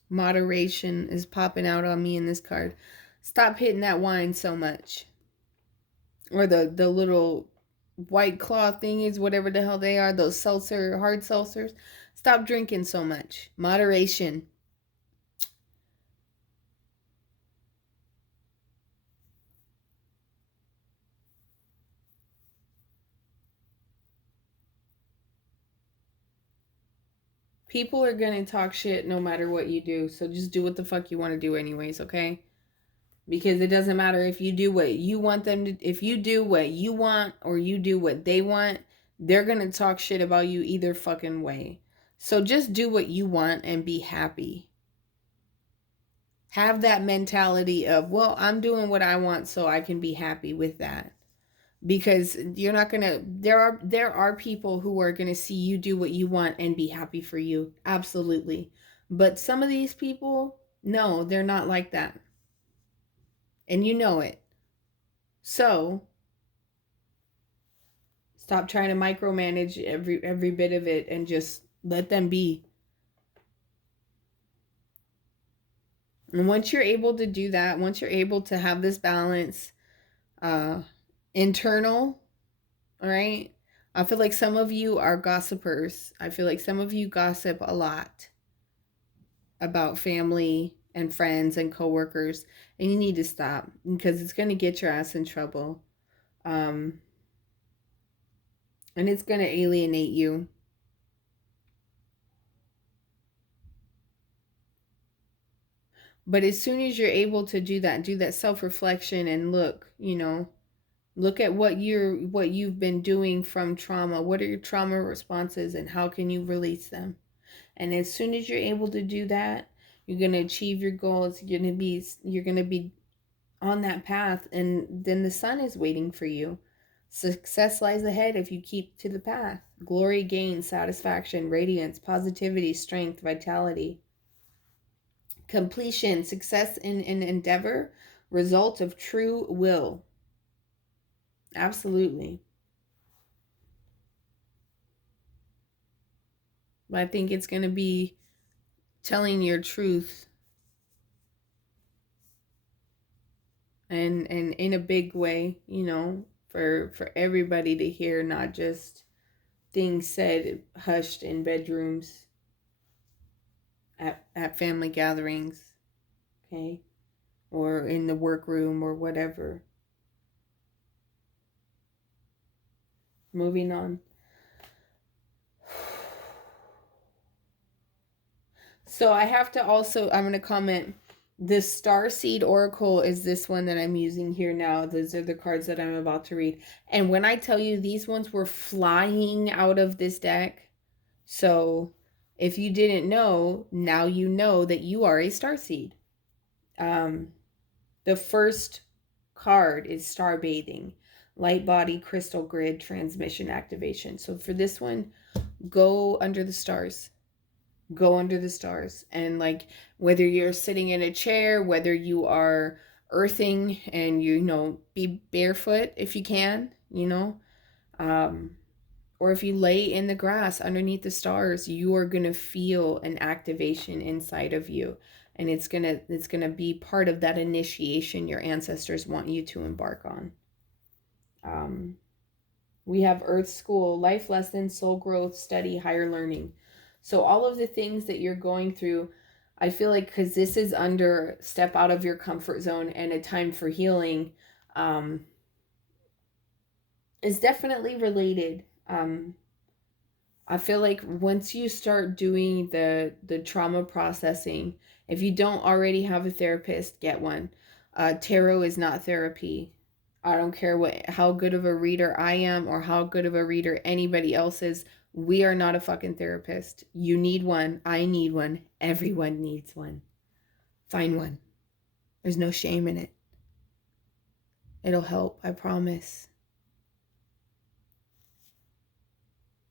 Moderation is popping out on me in this card. Stop hitting that wine so much. Or the little white claw thingies, whatever the hell they are, those hard seltzers. Stop drinking so much. Moderation. People are gonna talk shit no matter what you do, so just do what the fuck you want to do anyways, okay? Because it doesn't matter if you do what you want them to, if you do what you want or you do what they want, they're gonna talk shit about you either fucking way. So just do what you want and be happy. Have that mentality of, well, I'm doing what I want so I can be happy with that. Because you're not gonna, there are people who are gonna see you do what you want and be happy for you. Absolutely. But some of these people, no, they're not like that. And you know it. So stop trying to micromanage every bit of it and just let them be. And once you're able to do that, once you're able to have this balance, internal, all right? I feel like some of you are gossipers. I feel like some of you gossip a lot about family and friends and coworkers, and you need to stop because it's going to get your ass in trouble. And it's going to alienate you. But as soon as you're able to do that self-reflection and look, look at what you've been doing from trauma. What are your trauma responses and how can you release them? And as soon as you're able to do that, you're going to achieve your goals. You're going to be on that path, and then the sun is waiting for you. Success lies ahead if you keep to the path. Glory, gain, satisfaction, radiance, positivity, strength, vitality. Completion, success in endeavor, result of true will. Absolutely. But I think it's going to be telling your truth and in a big way, for everybody to hear, not just things said hushed in bedrooms at family gatherings, okay? Or in the workroom or whatever. Moving on. So I have to also, I'm going to comment, the Starseed Oracle is this one that I'm using here now. Those are the cards that I'm about to read. And when I tell you these ones were flying out of this deck, so if you didn't know, now you know that you are a Starseed. The first card is Star Bathing, Light Body, Crystal Grid, Transmission Activation. So for this one, go under the stars. Go under the stars. And like, whether you're sitting in a chair, whether you are earthing and be barefoot if you can, or if you lay in the grass underneath the stars, you are going to feel an activation inside of you, and it's going to be part of that initiation your ancestors want you to embark on. We have Earth School, life lessons, soul growth, study, higher learning. So all of the things that you're going through, I feel like, because this is under step out of your comfort zone and a time for healing, is definitely related. I feel like once you start doing the trauma processing, if you don't already have a therapist, get one. Tarot is not therapy. I don't care how good of a reader I am or how good of a reader anybody else is. We are not a fucking therapist. You need one. I need one. Everyone needs one. Find one. There's no shame in it. It'll help, I promise.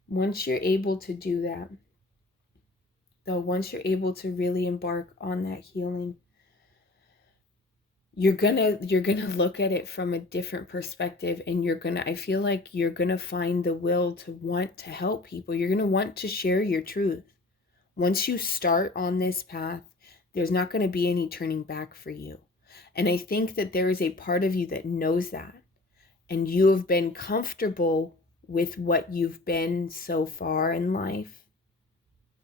Once you're able to do that, though, once you're able to really embark on that healing, you're gonna look at it from a different perspective, and I feel like you're gonna find the will to want to help people. You're gonna want to share your truth. Once you start on this path, there's not going to be any turning back for you. And I think that there is a part of you that knows that, and you have been comfortable with what you've been so far in life,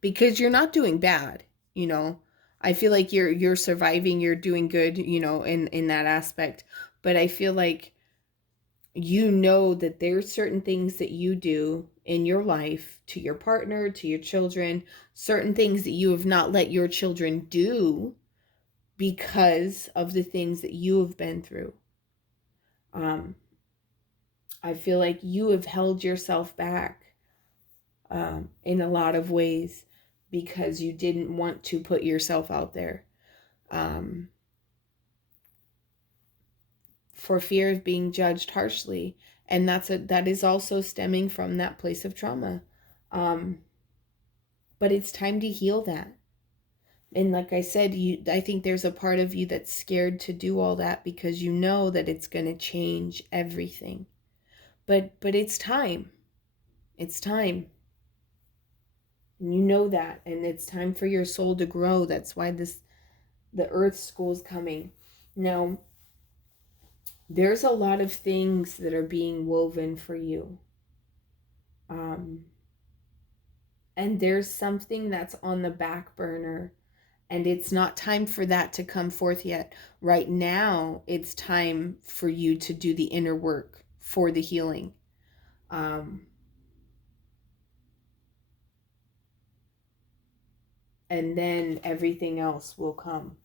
because you're not doing bad, you know. I feel like you're surviving, you're doing good, you know, in that aspect. But I feel like you know that there's certain things that you do in your life, to your partner, to your children, certain things that you have not let your children do because of the things that you have been through. I feel like you have held yourself back in a lot of ways because you didn't want to put yourself out there. For fear of being judged harshly, and that is also stemming from that place of trauma. But it's time to heal that. And like I said, I think there's a part of you that's scared to do all that because you know that it's going to change everything. But it's time. It's time. And you know that, and it's time for your soul to grow. That's why the Earth School is coming. Now, there's a lot of things that are being woven for you. And there's something that's on the back burner, and it's not time for that to come forth yet. Right now, it's time for you to do the inner work for the healing. And then everything else will come.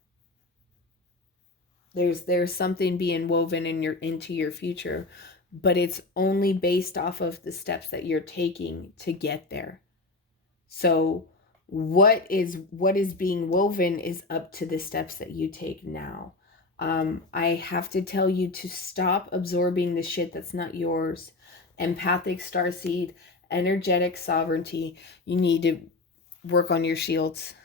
There's something being woven into your future, but it's only based off of the steps that you're taking to get there. So what is being woven is up to the steps that you take now. I have to tell you to stop absorbing the shit that's not yours. Empathic starseed, energetic sovereignty. You need to work on your shields.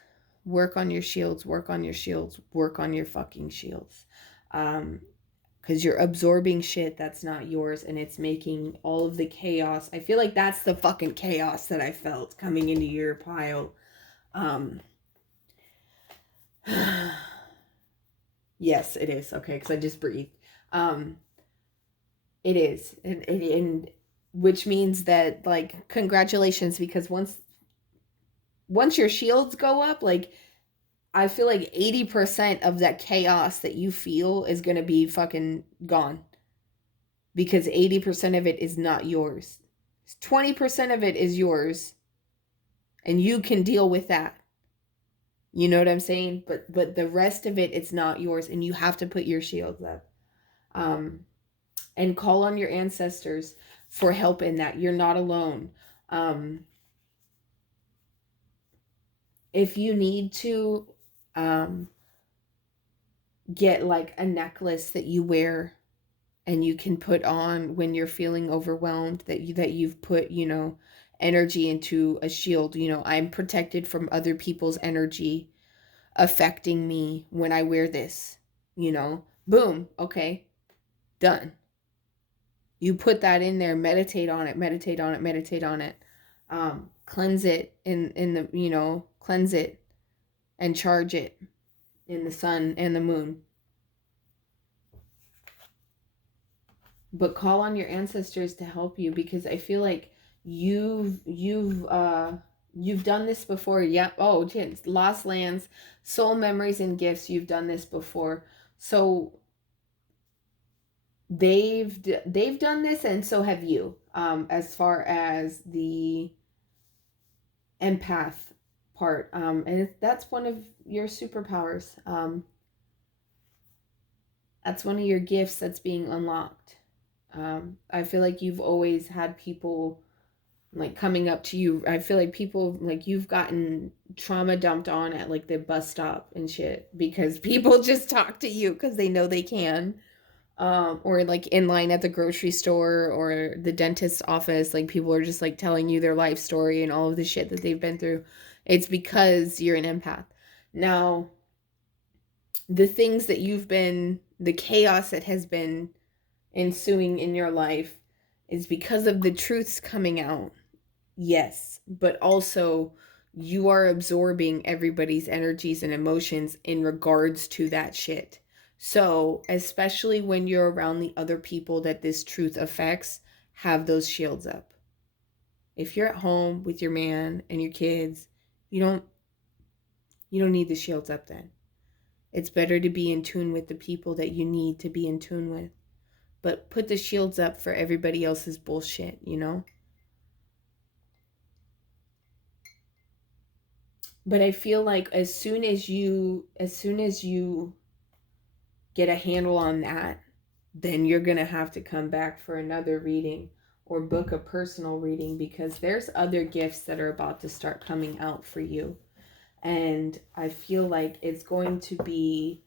Work on your shields. Work on your shields. Work on your fucking shields. Because you're absorbing shit that's not yours, and it's making all of the chaos. I feel like that's the fucking chaos that I felt coming into your pile. Yes, it is. Okay, because I just breathed. It is. And which means that, like, congratulations, because once your shields go up, like, I feel like 80% of that chaos that you feel is going to be fucking gone. Because 80% of it is not yours. 20% of it is yours. And you can deal with that. You know what I'm saying? But the rest of it, it's not yours. And you have to put your shields up. And call on your ancestors for help in that. You're not alone. If you need to get like a necklace that you wear and you can put on when you're feeling overwhelmed, that you've put, you know, energy into a shield. You know, I'm protected from other people's energy affecting me when I wear this, you know. Boom. Okay. Done. You put that in there, meditate on it, meditate on it, meditate on it. Cleanse it in the, you know, cleanse it and charge it in the sun and the moon. But call on your ancestors to help you, because I feel like you've done this before. Yep. Oh, lost lands, soul memories and gifts. You've done this before. So they've done this, and so have you. As far as the empath part, and that's one of your superpowers. That's one of your gifts that's being unlocked. I feel like you've always had people like coming up to you. I feel like people, like, you've gotten trauma dumped on at like the bus stop and shit because people just talk to you because they know they can. Or like in line at the grocery store or the dentist's office, like people are just like telling you their life story and all of the shit that they've been through. It's because you're an empath. Now, the things that you've been, the chaos that has been ensuing in your life is because of the truths coming out. Yes, but also you are absorbing everybody's energies and emotions in regards to that shit. So, especially when you're around the other people that this truth affects, have those shields up. If you're at home with your man and your kids, you don't need the shields up then. It's better to be in tune with the people that you need to be in tune with. But put the shields up for everybody else's bullshit, you know? But I feel like as soon as you get a handle on that, then you're going to have to come back for another reading or book a personal reading, because there's other gifts that are about to start coming out for you. And I feel like it's going to be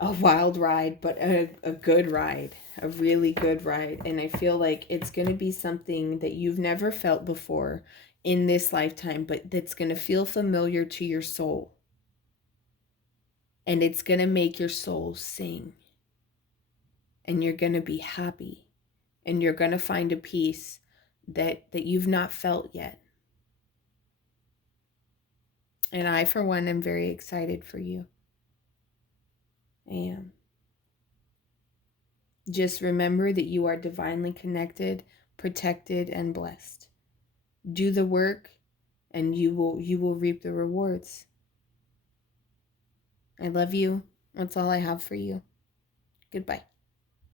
a wild ride, but a good ride, a really good ride. And I feel like it's going to be something that you've never felt before in this lifetime, but that's going to feel familiar to your soul. And it's going to make your soul sing. And you're going to be happy. And you're going to find a peace that you've not felt yet. And I, for one, am very excited for you. I am. Just remember that you are divinely connected, protected, and blessed. Do the work and you will reap the rewards. I love you. That's all I have for you. Goodbye.